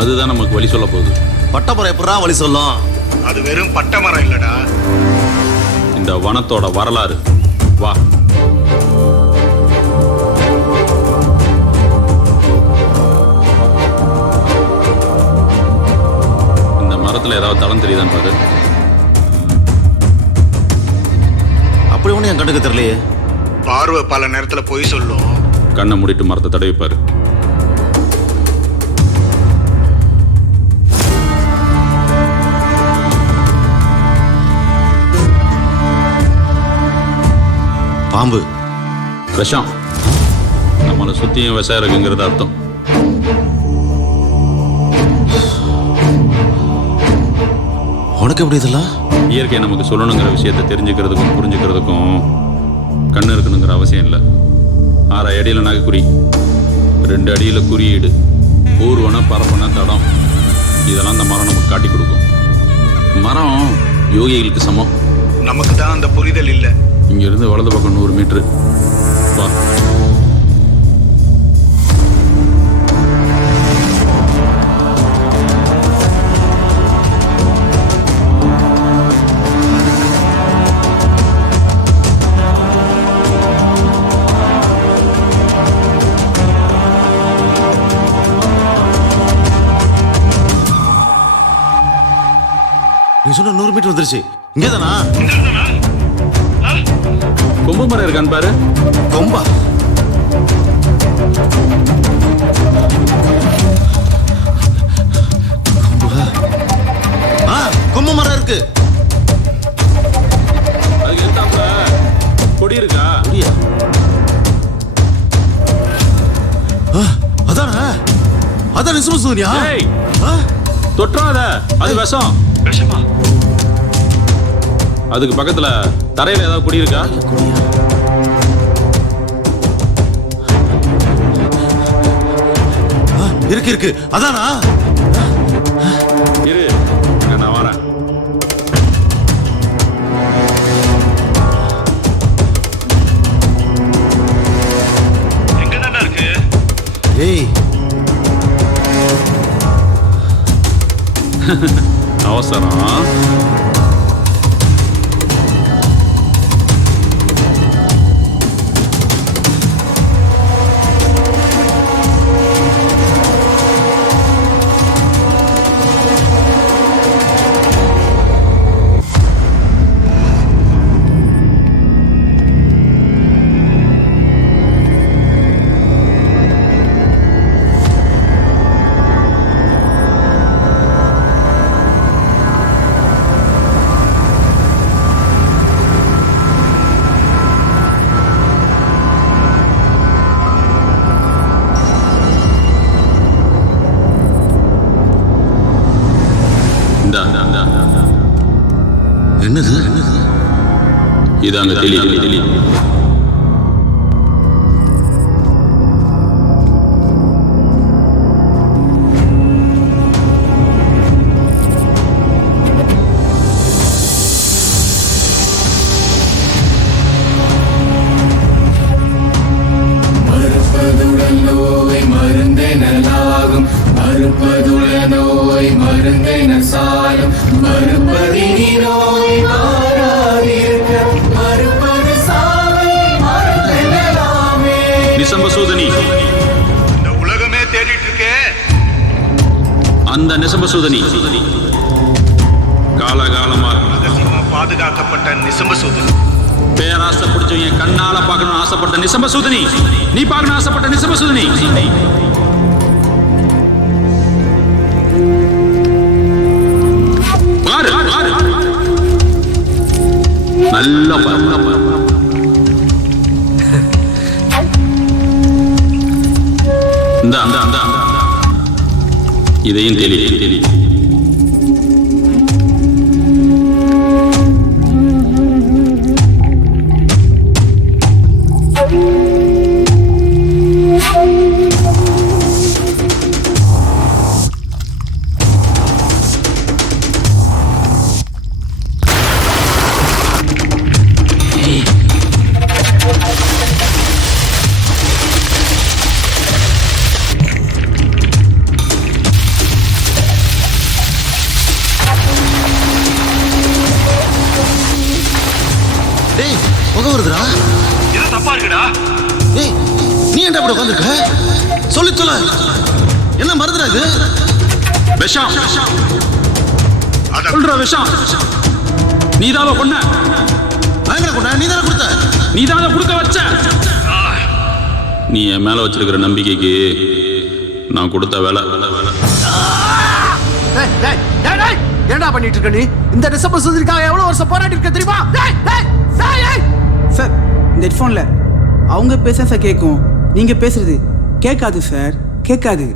அதுதான் நமக்கு வழி சொல்ல போகுது. பட்டை மரம் எப்படா வழி சொல்லும்? அது வெறும் பட்டை மரம் இல்லடா. இந்த வனத்தோட வரலாறு. வா. இந்த மரத்துல ஏதாவது தளம் தெரியுதான்னு பாரு. அப்படி ஒன்றும் என் கண்ணுக்கு தெரியலையே. பார்வை பல நேரத்துல போய் சொல்லும். கண்ணை மூடிட்டு மரத்தை தடவிப்பாரு. பாம்பு. விஷம். நம்மளை சுத்தியும் விஷம் இருக்குங்கிறது அர்த்தம். உனக்கு எப்படி இதெல்லாம்? இயற்கை நமக்கு சொல்லணுங்கிற விஷயத்தை தெரிஞ்சுக்கிறதுக்கும் புரிஞ்சுக்கிறதுக்கும் கண்ணு இருக்கணுங்கிற அவசியம் இல்லை. 6 அடியில் நகைக்குறி, 2 அடியில் குறியீடு, ஊர்வன பரப்பன தடம், இதெல்லாம் அந்த மரம் நமக்கு காட்டி கொடுக்கும். மரம் யோகிகளுக்கு சமம். நமக்கு தான் அந்த புரிதல் இல்லை. இங்கிருந்து வலது பக்கம் 100 மீட்டரு. வா. நீ சொன்ன 100 மீட்டர் வந்துருச்சு. இங்கே தானா? கொம்பு மரம் இருக்கான்னு பாரு. கொம்பா? கொம்பு மரம் இருக்கு. அதுக்கு எத்தாப்புல கொடி இருக்கா? அதானே? அதான் நிசமசூரியா? தொற்றாத, அது விஷம். விஷமா? அதுக்கு பக்கத்துல தரையில ஏதாவது குடி இருக்கா? இருக்கு இருக்கு. அதானா? இரு, நான் வரேன். எங்க தானே இருக்கு? ஏய், அவசரம். என்னது? இதாங்க தெளி. மறுப்பதுடன் நோய் மருந்தெனலாகும், மறுப்பதுடன் நோய் மருந்தென சாலும், மறுப்பதினி நோய் மாறாதிருக்க, மறுப்பது சாவை மறந்தெனலாமே. நிசம்பசூதனி. இந்த உலகமே தேடிட்டு இருக்கே அந்த நிசம்பசூதனி காலகாலமா பாதுகாக்கப்பட்ட நிசம்பசூதனி. பேராசை பிடிச்சவங்க கண்ணால பார்க்கணும்னு ஆசைப்பட்ட நிசம்பசூதனி. நீ பார்க்கணும் ஆசைப்பட்ட நிசம்பசூதனி. நல்ல இந்த அந்த அந்த இதையும் தெளி. டேய் புகை வருதுடா. இது தப்பா இருக்குடா. டேய் நீ ஏன்டா இப்படி உட்காந்துருக்க? சொல்லு சொல்ல என்ன மருந்துடா இது? விஷம் சொல்ற விஷம். நீதாவ கொன்ன. பயங்கர கொண்டா நீ தானே கொடுத்த. நீதாவ கொடுக்க வச்ச. நீ என் மேல வச்சிருக்கிற நம்பிக்கைக்கு நான் கொடுத்த வேலை. ஏன்டா பண்ணிட்டு இருக்க நீ? இந்த டிசம்பர் சுந்தரிக்காக எவ்வளவு வருஷம் போராடி இருக்க தெரியுமா? சார் இந்த ஹெட்ஃபோனில் அவங்க பேச சார் கேட்கும், நீங்கள் பேசுறது கேட்காது சார், கேட்காது.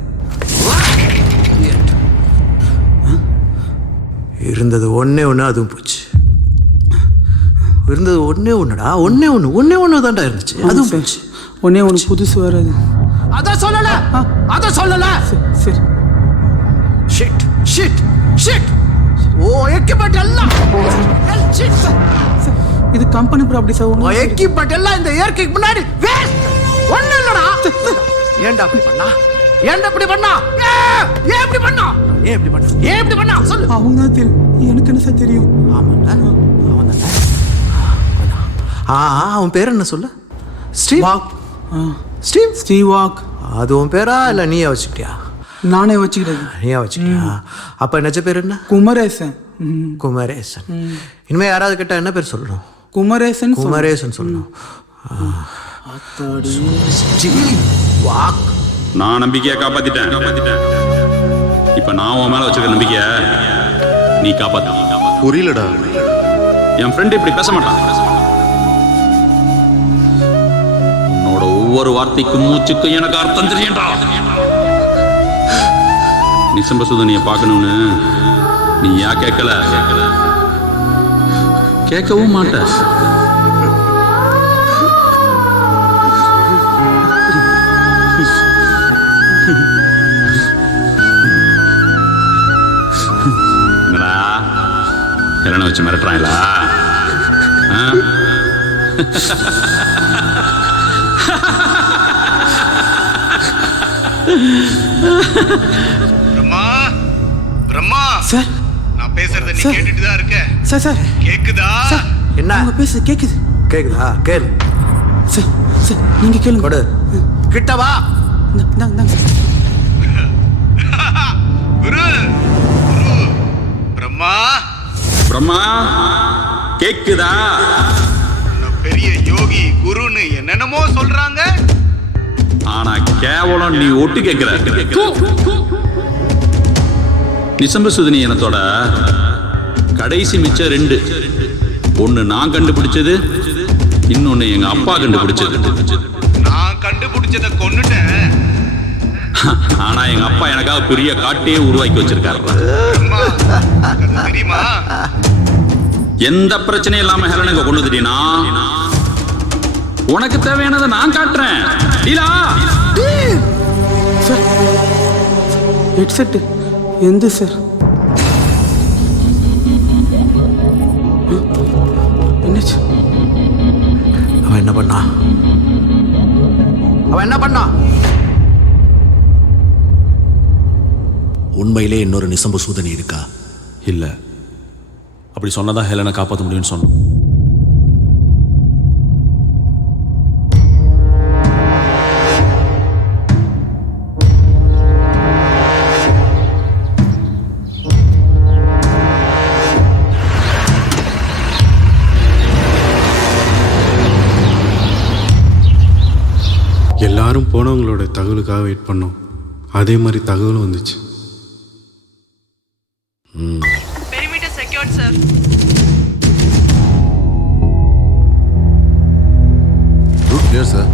இருந்தது ஒன்னே ஒன்று, அதுவும் போச்சு. இருந்தது ஒன்னே ஒன்றுடா, ஒன்னே ஒன்று தான்டா இருந்துச்சு, அதுவும் போச்சு. ஒன்னே ஒன்று புதுசு வராது. அதான் சொல்லல. சரி. Shit shit shit. Oh equipment எல்லாம் இது company property sir. Oh equipment எல்லாம் இந்த இயற்கைக்கு முன்னாடி வேஸ்ட். ஒண்ணு இல்லடா. ஏன்டா இப்படி பண்ணா? ஏன் இப்படி பண்ணா? சொல்லு. அவங்க தான் தெரியும், எனக்கு என்ன சார் தெரியும்? ஆமாண்ணா, அவன் தானே. அவன் பேர் என்ன சொல்லு? வாக். Steve Waugh. அது உன் பேரா இல்லை நீயே வச்சுக்கிட்டியா? நானே வச்சுக்கிட்டேன். நீயா வச்சுக்கிட்டியா? அப்ப நிஜ பேர் என்ன? குமரேசன். இனிமே யாராவது கேட்டா என்ன பேர் சொல்லணும்? குமரேசன் சொல்லணும். வாக். நான் நம்பிக்கையை காப்பாத்திட்டேன். இப்ப நான் உன் மேல வச்சிருக்க நம்பிக்கைய நீ காப்பாத்த. புரியலடா. என் ஃப்ரெண்ட் இப்படி பேச மாட்டான். உன்னோட ஒவ்வொரு வார்த்தைக்கும் மூச்சுக்கும் எனக்கு அர்த்தம் தெரியண்டா. நிசம்பசுதனியை பார்க்கணும்னு நீ ஏன் கேட்கல? கேட்கவும் மாட்ட. என்னடா என்ன வச்சு மிரட்டுறாங்களா? பிரம்மா சார், நான் பேசுறத நீ கேட்டுட்டு தான் இருக்க. சார் கேக்குதா? என்ன அவங்க பேச கேக்குதா? கேளு. சார் நீங்க கேளுங்க. கொடு. கிட்ட வா. குரு பிரம்மா கேக்குதா? பெரிய யோகி குருன்னு என்னென்னமோ சொல்றாங்க. ஆனா கேவலம் நீ ஒட்டு கேட்கிற. நிசம்பசுதனி இனத்தோட கடைசி மிச்சம் 2. ஒன்னு நான் கண்டுபிடிச்சது, இன்னொன்னு எங்க அப்பா கண்டுபிடிச்சது. நான் கண்டுபிடிச்சத கொன்னுட்டேன். ஆனா எங்க அப்பா எனக்காக பெரிய காட்டையே உருவாக்கி வச்சிருக்காரு. தெரியுமா? எந்த பிரச்சனையும் இல்லாம ஹெலனுக்கு கொண்டு வந்துட்டீனா உனக்கு தேவையானதை நான் காட்டுறேன். சார் ஹெட்செட் எந்த சார்? என்னாச்சு? அவன் என்ன பண்ணா? உண்மையிலே இன்னொரு நிசம்பசூதனி இருக்கா? இல்ல, அப்படி சொன்னதான் ஹெலனை காப்பாற்ற முடியும்னு சொன்னோம். எல்லாரும் போனவங்களோட தகவலுக்காக வெயிட் பண்ணோம். அதே மாதிரி தகவலும் வந்துச்சு. Perimeter secured, sir. Route clear, sir.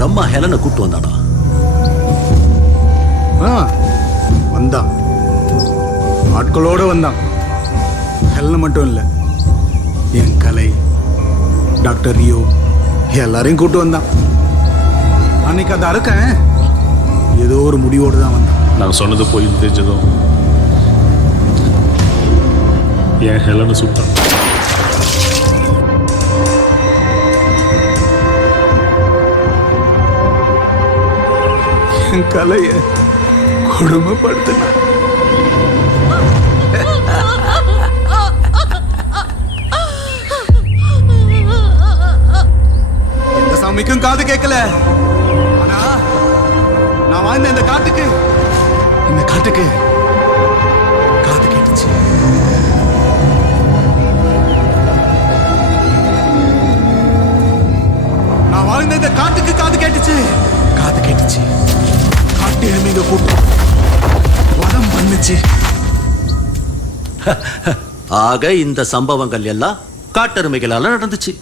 Brahma ஹெலனை கூப்பிட்டு வந்தானா? வந்தான், ஆட்களோட வந்தான். ஹெலனை மட்டும் இல்லை, என் கலை, டாக்டர் ரியோ எல்லாரையும் கூப்பிட்டு வந்தான். அன்னைக்கு அதை அறுக்கேன் ஏதோ ஒரு முடிவோடு தான் வந்தான். நான் சொன்னது போய் தெரிஞ்சதும் என் ஹெலனை சுட்டான். என் கலையை கொடுமைப்படுத்தினான். எந்த சாமிக்கும் காது கேட்கல. ஆனா நான் வாழ்ந்த இந்த காட்டுக்கு காது கேட்டுச்சு. நான் வாழ்ந்த இந்த காட்டுக்கு காது கேட்டுச்சு. காட்டு எருமைங்க கூட்டம் வதம் பண்ணுச்சு. ஆக இந்த சம்பவங்கள் எல்லாம் காட்டெருமைகளால நடந்துச்சு.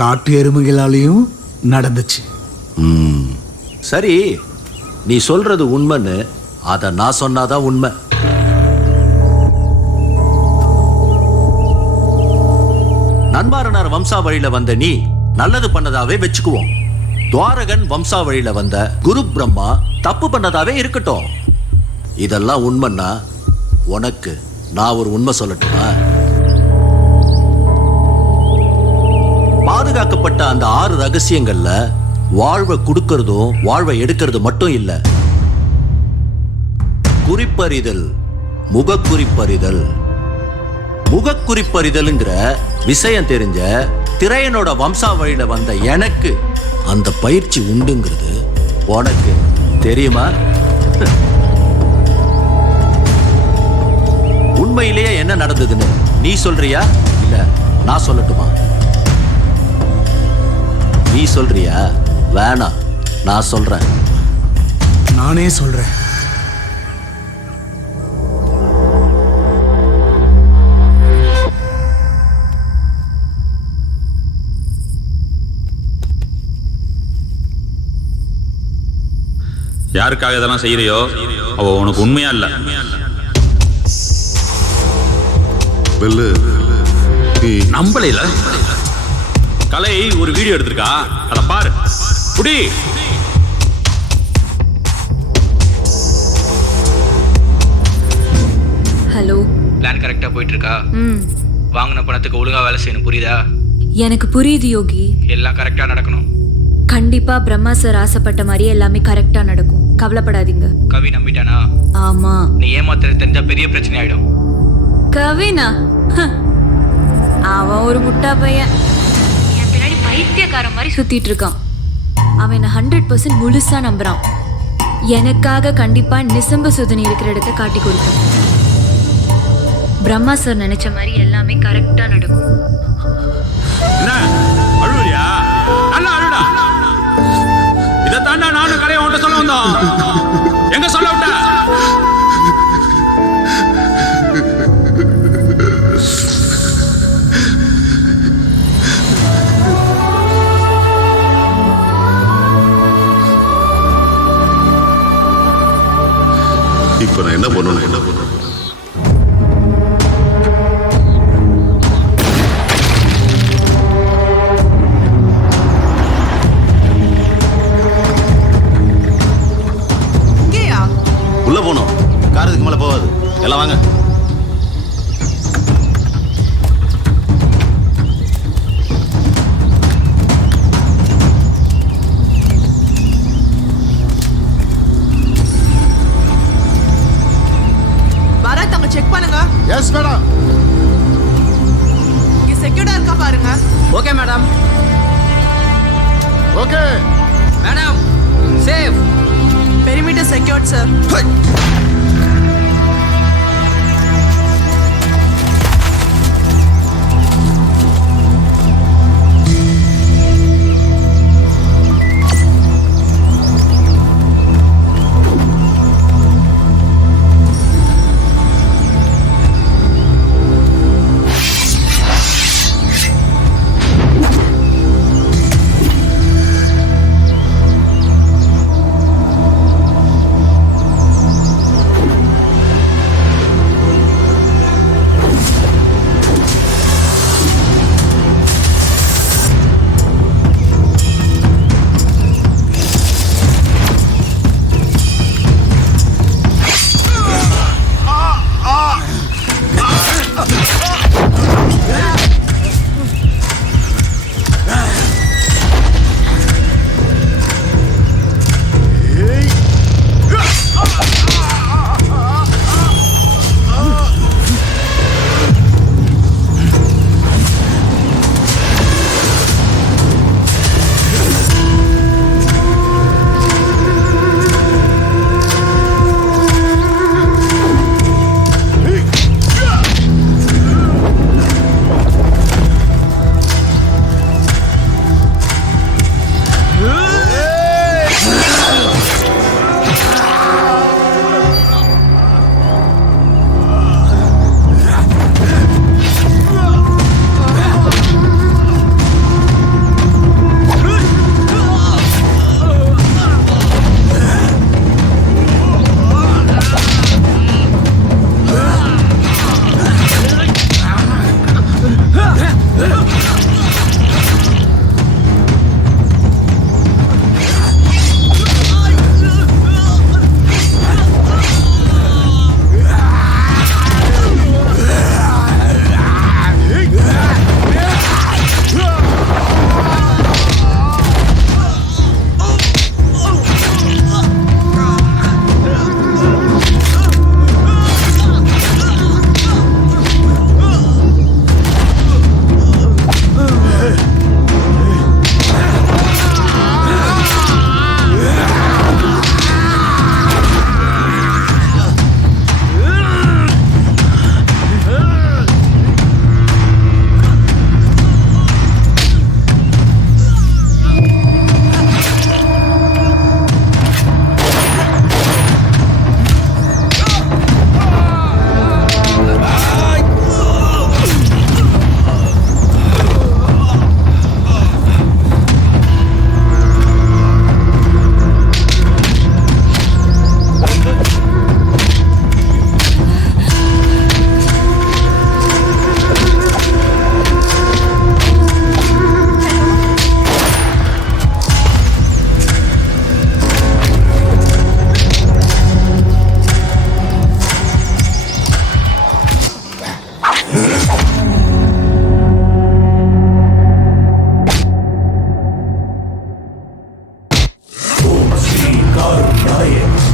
காட்டு எருமைகளாலையும் நடந்துச்சு. சரி, நீ சொல்றது உண்மைன்னு அத நான் சொன்னாதான் உண்மை. நன்மாரனார் வம்சாவழியில வந்த நீ நல்லது பண்ணதாவே வச்சுக்குவோம். துவாரகன் வம்சாவழியில வந்த குரு பிரம்மா தப்பு பண்ணதாவே இருக்கட்டும். இதெல்லாம் உண்மைன்னா உனக்கு நான் ஒரு உண்மை சொல்லட்டுமா? பாதுகாக்கப்பட்ட அந்த 6 ரகசியங்கள்ல வாழ்வை கொடுக்கறதும் வாழ்வை எடுக்கிறது மட்டும் இல்ல, குறிப்பறிதல், முகக்குறிப்பறிதல். முகக்குறிப்பறிதல்ங்கிற விஷயம் தெரிஞ்ச திரையனோட வம்சாவழியில வந்த எனக்கு அந்த பயிற்சி உண்டுங்கிறது உனக்கு தெரியுமா? உண்மையிலேயே என்ன நடந்ததுன்னு நீ சொல்றியா இல்ல நான் சொல்லட்டுமா? நீ சொல்றியா? வேணாம், நான் சொல்றேன். நானே சொல்றேன். யாருக்காக இதெல்லாம் செய்யறியோ அவ உனக்கு உண்மையா இல்ல. நம்பலைல கலை ஒரு வீடியோ எடுத்திருக்கா, அத பாரு. புடி. ஹலோ. பிளான் கரெக்டா போயிட்டு இருக்கா? வாங்கின பணத்துக்கு ஒழுங்கா வேலை செய்யணும், புரியுதா? எனக்கு புரியுது யோகி. எல்லாம் கரெக்டா நடக்கணும். கண்டிப்பா பிரம்மா சார் ஆசைப்பட்ட மாதிரியே எல்லாமே கரெக்டா நடக்கும், கவலைப்படாதீங்க. கவி நம்பிட்டானா? ஆமா. நீ ஏமாத்துறது தெரிஞ்சா பெரிய பிரச்சனை ஆயிடும். கவினா அவன் ஒரு முட்டா பையன், என் பின்னாடி பைத்தியக்கார மாதிரி சுத்திட்டு இருக்கான். அவன் என்ன 100% முழுசா நம்புறான். எனக்காக கண்டிப்பா நிசம்ப சுதனி இருக்கிற இடத்த காட்டி கொடுத்தான். பிரம்மா சார் நினைச்ச மாதிரி எல்லாமே கரெக்டா நடக்கும். அழுவியா? நல்லா அழுடா. இதை தாண்டா நானும் கலையை உன்கிட்ட சொல்ல வந்தோம். எங்க சொல்ல விட்ட? இப்ப நான் என்ன பண்ணணும்? உள்ள போனோம், காரத்துக்கு மேல போகாது. எல்லாம் வாங்க. பரத் அங்க செக் பண்ணுங்க. Yes madam. இங்க செக்யூர்டா இருக்கா பாருங்க. Okay madam. Okay madam, safe. Perimeter secured sir.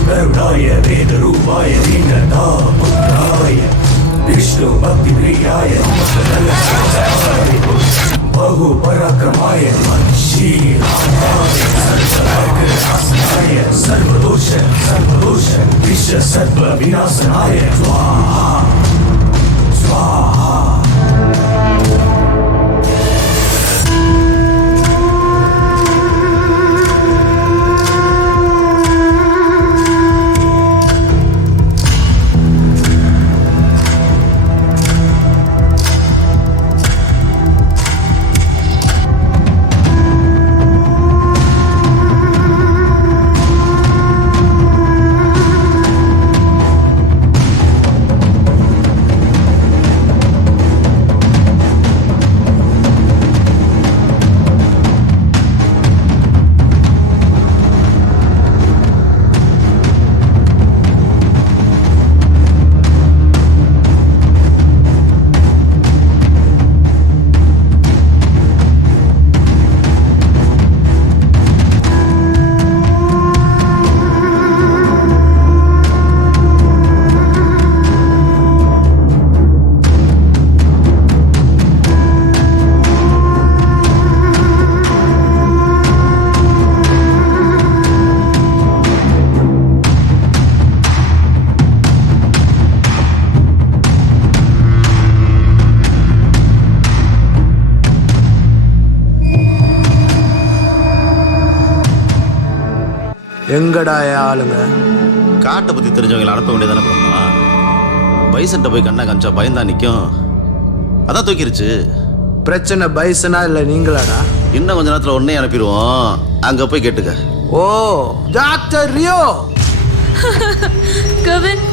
गरुडाय वेदरूपाय दीनदापुत्राय विष्णु भक्तिप्रियाय बहुपराक्रमाय सर्वनाशनाय सर्वदोष विश्व सर्व विनाशनाय स्वाहा स्वाहा. எங்கடா ஆளுங்க? காட்டை பற்றி தெரிஞ்சவங்களை அனுப்ப வேண்டியதானே பிரம்மா. பைசன்ட்ட போய் கண்ணா காமிச்சா பயந்தா நிற்கும். அதான் தூக்கிருச்சு. பிரச்சனை பைசனா இல்லை நீங்களாடா? இன்னும் கொஞ்ச நேரத்தில் உடனே அனுப்பிடுவோம். அங்கே போய் கேட்டுக்க. ஓ டாக்டர் ரியோ. கவின்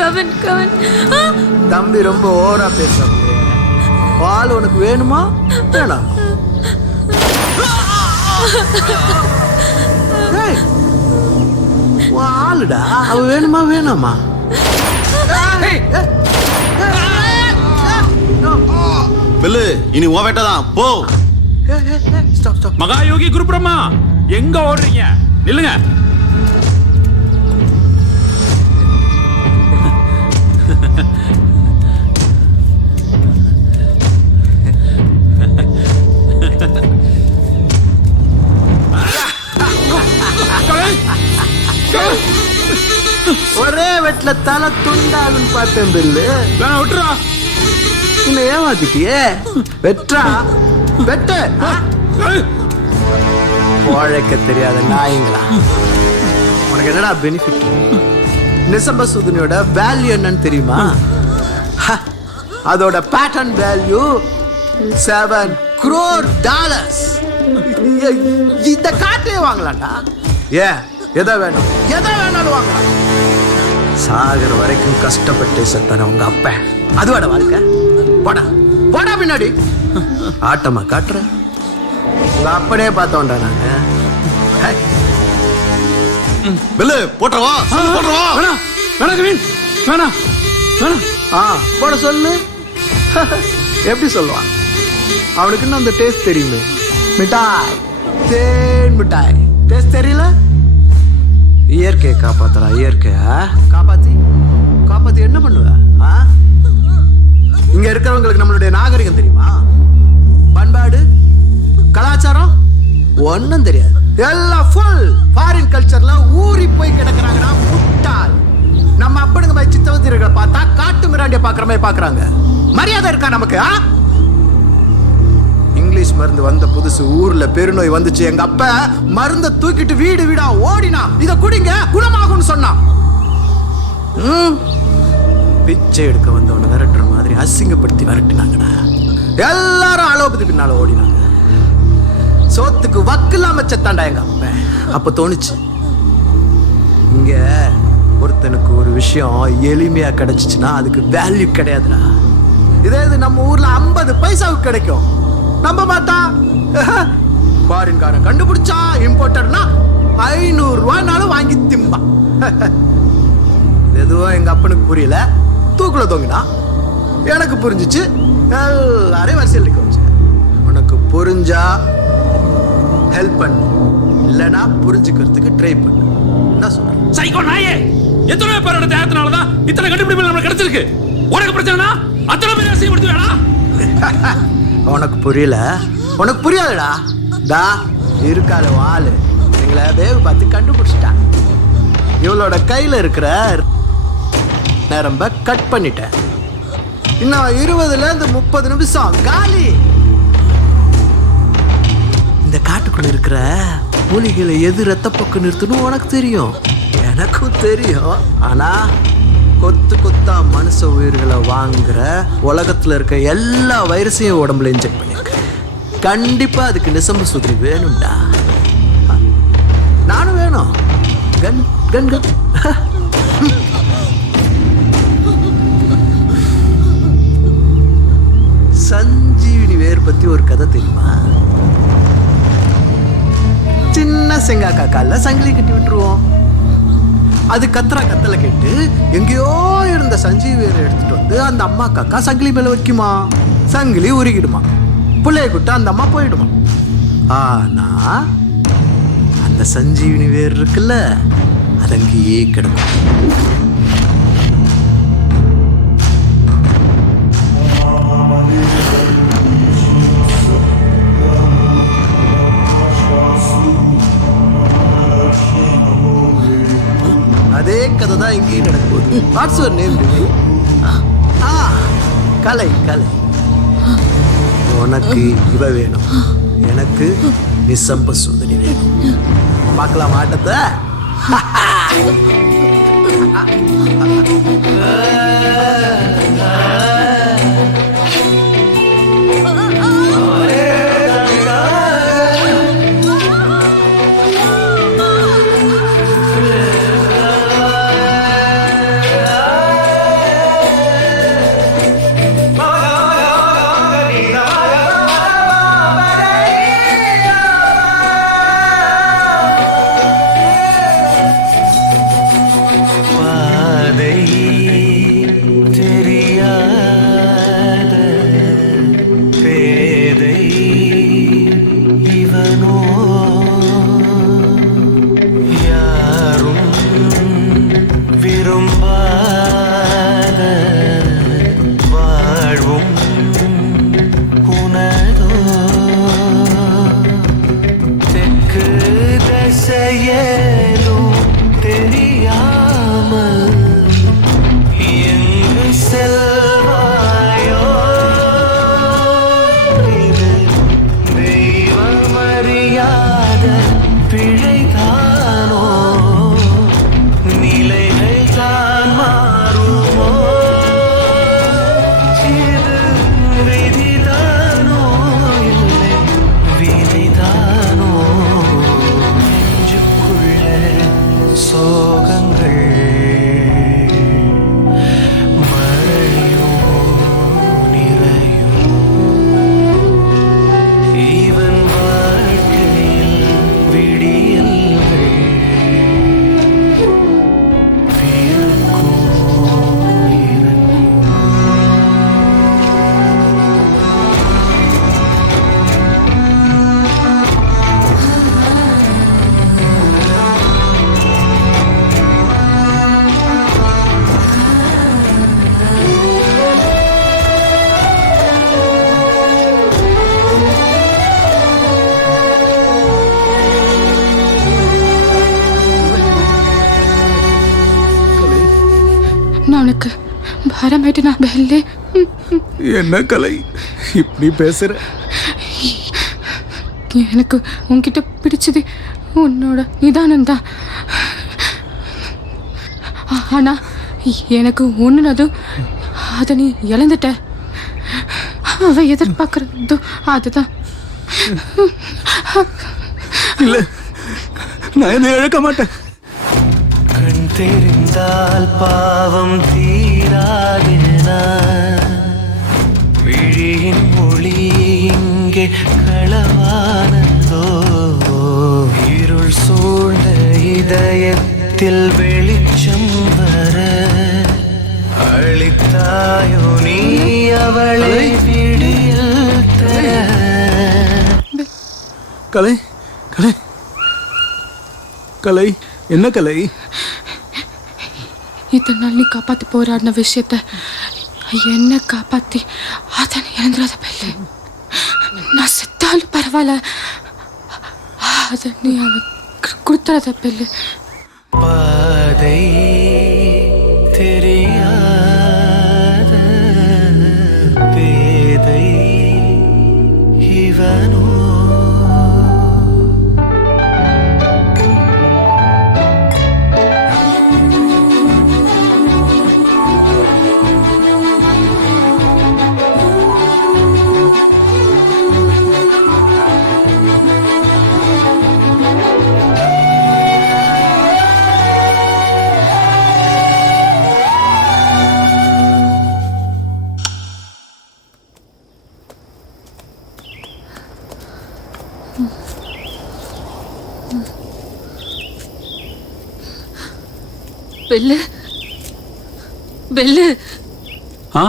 கவின் கவின் தம்பி ரொம்ப ஓவரா பேசுறாங்க. பால் உனக்கு வேணுமா வேணாம்? ஆளுடா அவ வேணுமா வேணாமா? பெல்லு இனி உன் வேட்டதான் போ. மகாயோகி குரு பிரம்மா எங்க ஓடுறீங்க? நில்லுங்க. ஒரே வெட்ல தலை துண்டாலும் பார்த்தேன் பெல்லு. விட்டுறா. இன்னும் ஏமாத்திட்டியே. வெற்றா வெட்ட உழைக்க தெரியாத நாயங்களா. உனக்கு என்னடா பெனிஃபிட்? நிசம்ப சுதுனியோட வேல்யூ என்னன்னு தெரியுமா? அதோட பேட்டர்ன் வேல்யூ $7 crore. இந்த காட்டே வாங்கலாம்டா. ஏன் எதை வேணும் எதை வேணாலும் வாங்கலாம். சாகர வரைக்கும் கஷ்டப்பட்டு செத்தான உங்க அப்ப அதுவாட வாழ்க்கை. போடா போடா பின்னாடி. ஆட்டமா காட்டுற உங்க அப்பனே பார்த்தோம்டா நாங்க. பெல்லு போட்டுறவா போட்டுறவா. வேணா வேணா கவின் வேணா வேணா. போட சொல்லு. எப்படி சொல்லுவான்? அவனுக்கு இன்னும் அந்த டேஸ்ட் தெரியுமே. மிட்டாய் தேன் மிட்டாய் டேஸ்ட் தெரியல. இயற்கையை காப்பாத்தரா. இயற்கையா காப்பாத்தி காப்பாத்தி என்ன பண்ணுவ? இங்க இருக்கிறவங்களுக்கு நம்மளுடைய நாகரிகம் தெரியுமா? பண்பாடு கலாச்சாரம் ஒன்னும் தெரியாது. எல்லாம் ஃபுல் ஃபாரின் கல்ச்சர்ல ஊறி போய் கிடக்குறாங்கன்னா முட்டாள். நம்ம அப்பனுங்க போய் சித்தவத்திரிகளை பார்த்தா காட்டு மிராண்டிய பாக்குற மாதிரி பாக்குறாங்க. மரியாதை இருக்கா நமக்கு? இங்கிலீஷ் மருந்து வந்த புதுசு ஊர்ல பெருநோய் வந்துச்சு. எங்க அப்ப மருந்த தூக்கிட்டு வீடு வீடா ஓடினா இத குடிங்க குணமாகும்னு சொன்னான். பிச்சை எடுக்க வந்தவனை விரட்டுற மாதிரி அசிங்கப்படுத்தி விரட்டினாங்கடா. எல்லாரும் அலோபதி பின்னால ஓடினாங்க. சோத்துக்கு வக்கில்லாம செத்தாண்டா எங்க அப்ப. அப்ப தோணுச்சு இங்க ஒருத்தனுக்கு ஒரு விஷயம் எளிமையா கிடைச்சிச்சுன்னா அதுக்கு வேல்யூ கிடையாதுடா. இதே இது நம்ம ஊர்ல 50 பைசாவுக்கு கிடைக்கும். நம்ப மாட்டா. ஃபாரின்காரன் கண்டுபிடிச்சா இம்போர்ட்டர்னா 500 ரூபாய்னாலும் வாங்கி திம்பா. எதுவும் எங்க அப்பனுக்கு புரியல. தூக்குல தொங்கினா. எனக்கு புரிஞ்சிச்சு. எல்லாரையும் வரிசையில் நிற்க வச்சு. உனக்கு புரிஞ்சா ஹெல்ப் பண்ணு, இல்லைன்னா புரிஞ்சுக்கிறதுக்கு ட்ரை பண்ணு. என்ன சொல்ற? சைக்கோ நாயே, எத்தனை பேரோட தேகத்தினாலதான் இத்தனை கண்டுபிடிப்புகள் நமக்கு கிடைச்சிருக்கு. உனக்கு பிரச்சனைனா அத்தனை பேர் அசிங்கப்படுத்துவேடா. உனக்கு புரியல, உனக்கு புரியாதுடா. டா இருக்கால வாளு எங்களை வேவு பார்த்து கண்டுபிடிச்சிட்டான். இவளோட கையில இருக்கிற நரம்ப கட் பண்ணிட்டேன். இன்னும் 20ல 30 நிமிஷம் காலி. இந்த காட்டுக்குள்ள இருக்கிற மூலிகைகளை எது ரத்தப்போக்கு நிறுத்தணும் உனக்கு தெரியும், எனக்கும் தெரியும். ஆனா கொத்து கொத்தா மனுஷ உயிர்களை வாங்குற உலகத்துல இருக்க எல்லா வைரஸையும் உடம்புல இன்ஜெக்ட் பண்ணிருக்க. கண்டிப்பா அதுக்கு நிசம்ப சுதி வேணும்டா. நானும் வேணும். கன் கன் கன். சஞ்சீவினி வேர் பத்தி ஒரு கதை தெரியுமா? சின்ன செங்காக்கா கால சங்கிலி கட்டி விட்டுருவோம். அது கத்தலை கேட்டு எங்கேயோ இருந்த சஞ்சீவி வேரை எடுத்துட்டு வந்து அந்த அம்மா காக்கா சங்கிலி மேல வைக்குமா. சங்கிலி உருகிடுமா. பிள்ளைய கூட்ட அந்த அம்மா போயிடுமா. ஆனா அந்த சஞ்சீவினி வேர் இருக்குல்ல, அது அங்கேயே கிடக்கும். அதே கதை தான் இங்கேயும் நடக்குது. What's your name? Kalai Kalai. உனக்கு இவ வேணும், எனக்கு நிசம்ப சுந்தரி வேணும். பார்க்கலாம் ஆட்டத்தை. உனக்கு பாரமாயிட்டு நான் பெல்லே. என்ன கலை இப்படி பேசுற? எனக்கு உன்கிட்ட பிடிச்சது உன்னோட நிதானம் தான். ஆனா எனக்கு ஒண்ணுனதும் அதை நீ இழந்துட்ட. அவ எதிர்பார்க்கறதோ அதுதான். இல்ல, நான் இதை இழக்க மாட்டேன். கண் தெரிந்தால் பாவம் தீராதேனா, விழியின் மொழி இங்கே களவானதோ, இருள் சூழ்ந்த இதயத்தில் வெளிச்சம் வர அளித்தாயோ நீ அவளை விடியல் தர. கலை கலை கலை, என்ன கலை? இத்தனை நாள் நீ காப்பாற்றி போராடின விஷயத்த என்ன காப்பாற்றி அதை நீ இழந்துடாத பெல்லு. நான் செத்தாலும் பரவாயில்ல, அதை நீ அவனுக்கு கொடுத்துடாத பெல்லு. பாதை தெரியாத பேதை இவனோ. பெல்லு பெல்லு ஆ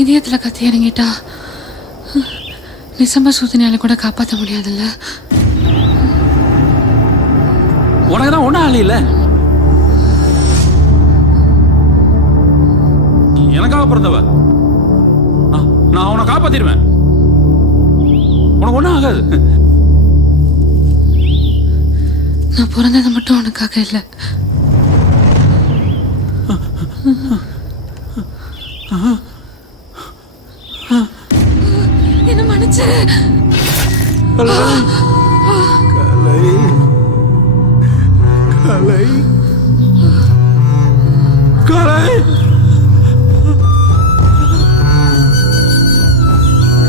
இதயத்தில் கத்தி இறங்கிட்டா நிசம்ப சூதனையால கூட காப்பாற்ற முடியாதுல்ல. உனக்கு தான் ஒன்றும் ஆளு இல்லை. எனக்காக பிறந்தவ. நான் அவனை காப்பாத்திடுவேன். உனக்கு ஒன்றும் ஆகாது. நான் பிறந்தது மட்டும் உனக்காக இல்லை. என்ன மன்னிச்சிரு. கலை கலை கலை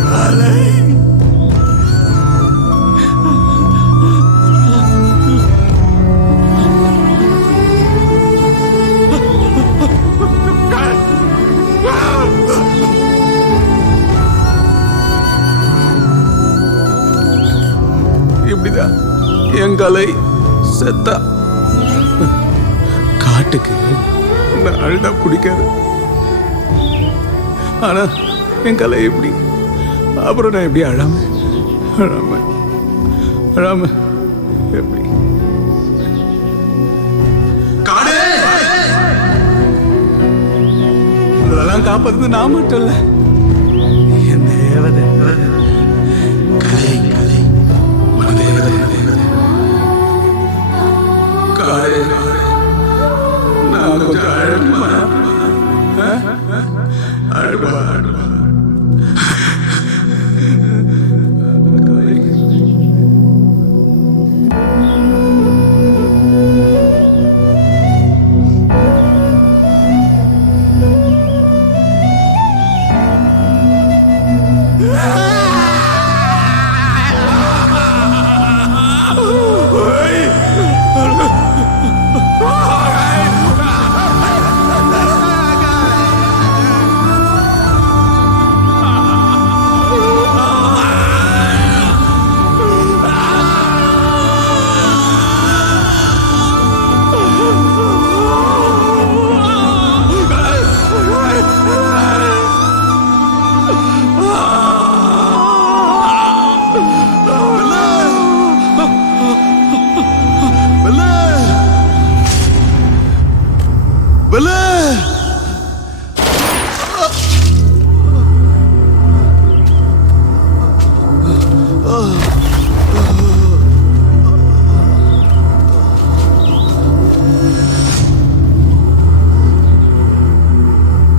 கலை. இப்படிதான் என் கலை செத்தா. காட்டுக்கு நான் அழுதா பிடிக்காது. ஆனா என் கலை எப்படி? அப்புறம் நான் எப்படி அழாம அழாம அழாம எப்படி? இதெல்லாம் காப்பாத்துறது நான் மட்டும் இல்ல, என் தேவதை கலை கலை மனதேவதை காலை. நான் கொஞ்சம் அழுமா அழுவா அழுவா.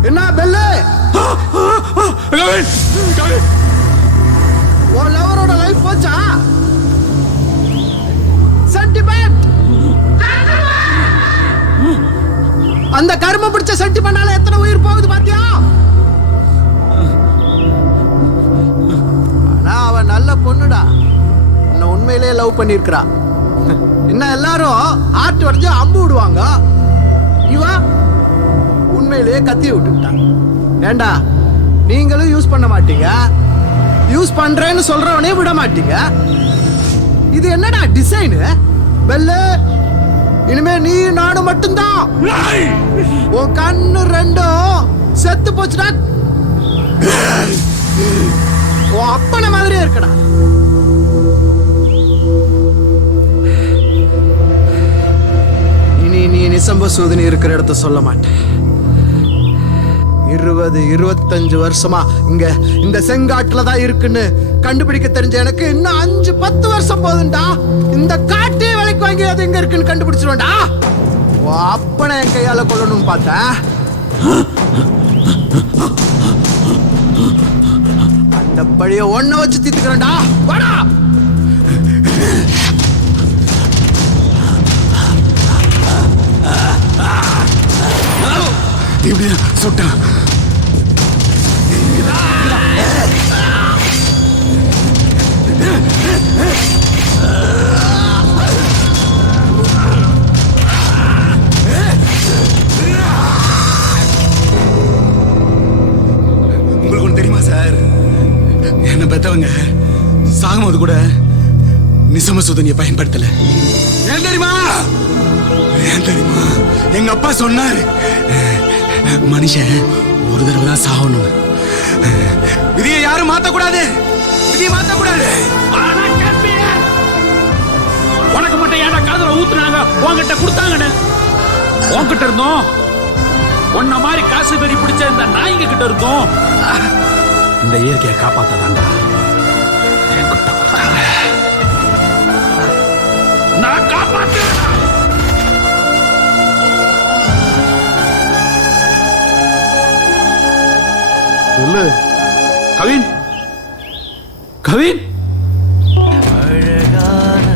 என்ன பெல்லு? உன் லவரோட லைஃப் போச்சா? சென்டிமெண்ட். அந்த கரும பிடிச்ச சென்டிமெண்டால எத்தனை உயிர் போகுது பாத்தியா? ஆனா அவ நல்ல பொண்ணுடா. உன்னை உண்மையிலேயே லவ் பண்ணிருக்கிறா. என்ன எல்லாரும் ஆட்டு உடஞ்சு அம்பு விடுவாங்க, இவா உண்மையிலேயே கத்தி விட்டுட்டாங்க. ஏண்டா நீங்களும் யூஸ் பண்ண மாட்டீங்க, யூஸ் பண்றேன்னு சொல்றவனே விட மாட்டீங்க. இது என்னடா டிசைன் பெல்லு? இனிமே நீ நானும் மட்டும்தான். உன் கண்ணு ரெண்டும் செத்து போச்சுடா. உன் அப்பனை மாதிரி இருக்கடா. இனி நீ நிசம்ப சூதினி இருக்கிற இடத்த சொல்ல மாட்டேன். 20-25 வருஷமா இங்க இந்த செங்காட்டுல தான் இருக்குன்னு கண்டுபிடிக்க தெரிஞ்ச எனக்கு இன்னும் 5-10 வருஷம் போதுண்டா. இந்த காட்டே விலைக்கு வாங்கி அது எங்க இருக்குன்னு கண்டுபிடிச்சிருவேன்டா. அப்பனை என் கையால கொல்லணும்னு பார்த்தேன். அந்த பழிய ஒன்ன வச்சு தீத்துக்கிறேன்டா. வாடா. இப்படியா சுட்டான். உங்களுக்கு ஒன்று தெரியுமா சார், என்ன பெத்தவங்க சாகும்போது கூட நிசம சுதனியை பயன்படுத்தல. ஏன் தெரியுமா? ஏன் தெரியுமா? எங்க அப்பா சொன்னாரு, மனுஷன் ஒரு தடவை தான் சாகணும். விதியை யாரும் மாத்தக்கூடாது. விதியை மாத்தக்கூடாது. உனக்கு மட்டும் ஏன்டா காதுல ஊத்துனாங்க, உன்கிட்ட கொடுத்தாங்கன்னு. உன்கிட்ட இருந்தோம். உன்ன மாதிரி காசு பெரி பிடிச்ச இந்த நாய்ங்க கிட்ட இருந்தோம். இந்த இயற்கையை காப்பாத்ததாண்டா என்கிட்ட கொடுத்தாங்க. நான் காப்பாத்துறேன். கவின், கவின், அழகான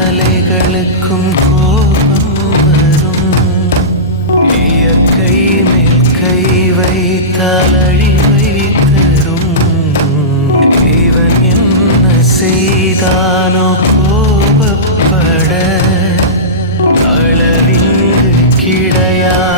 அலைகளுக்கும் கோபம் வரும். இயற்கை மேல் கை வைத்தால் அழிவை தரும். இவன் என்ன செய்தானோ கோபப்பட அளவிங்கு கிடையாது.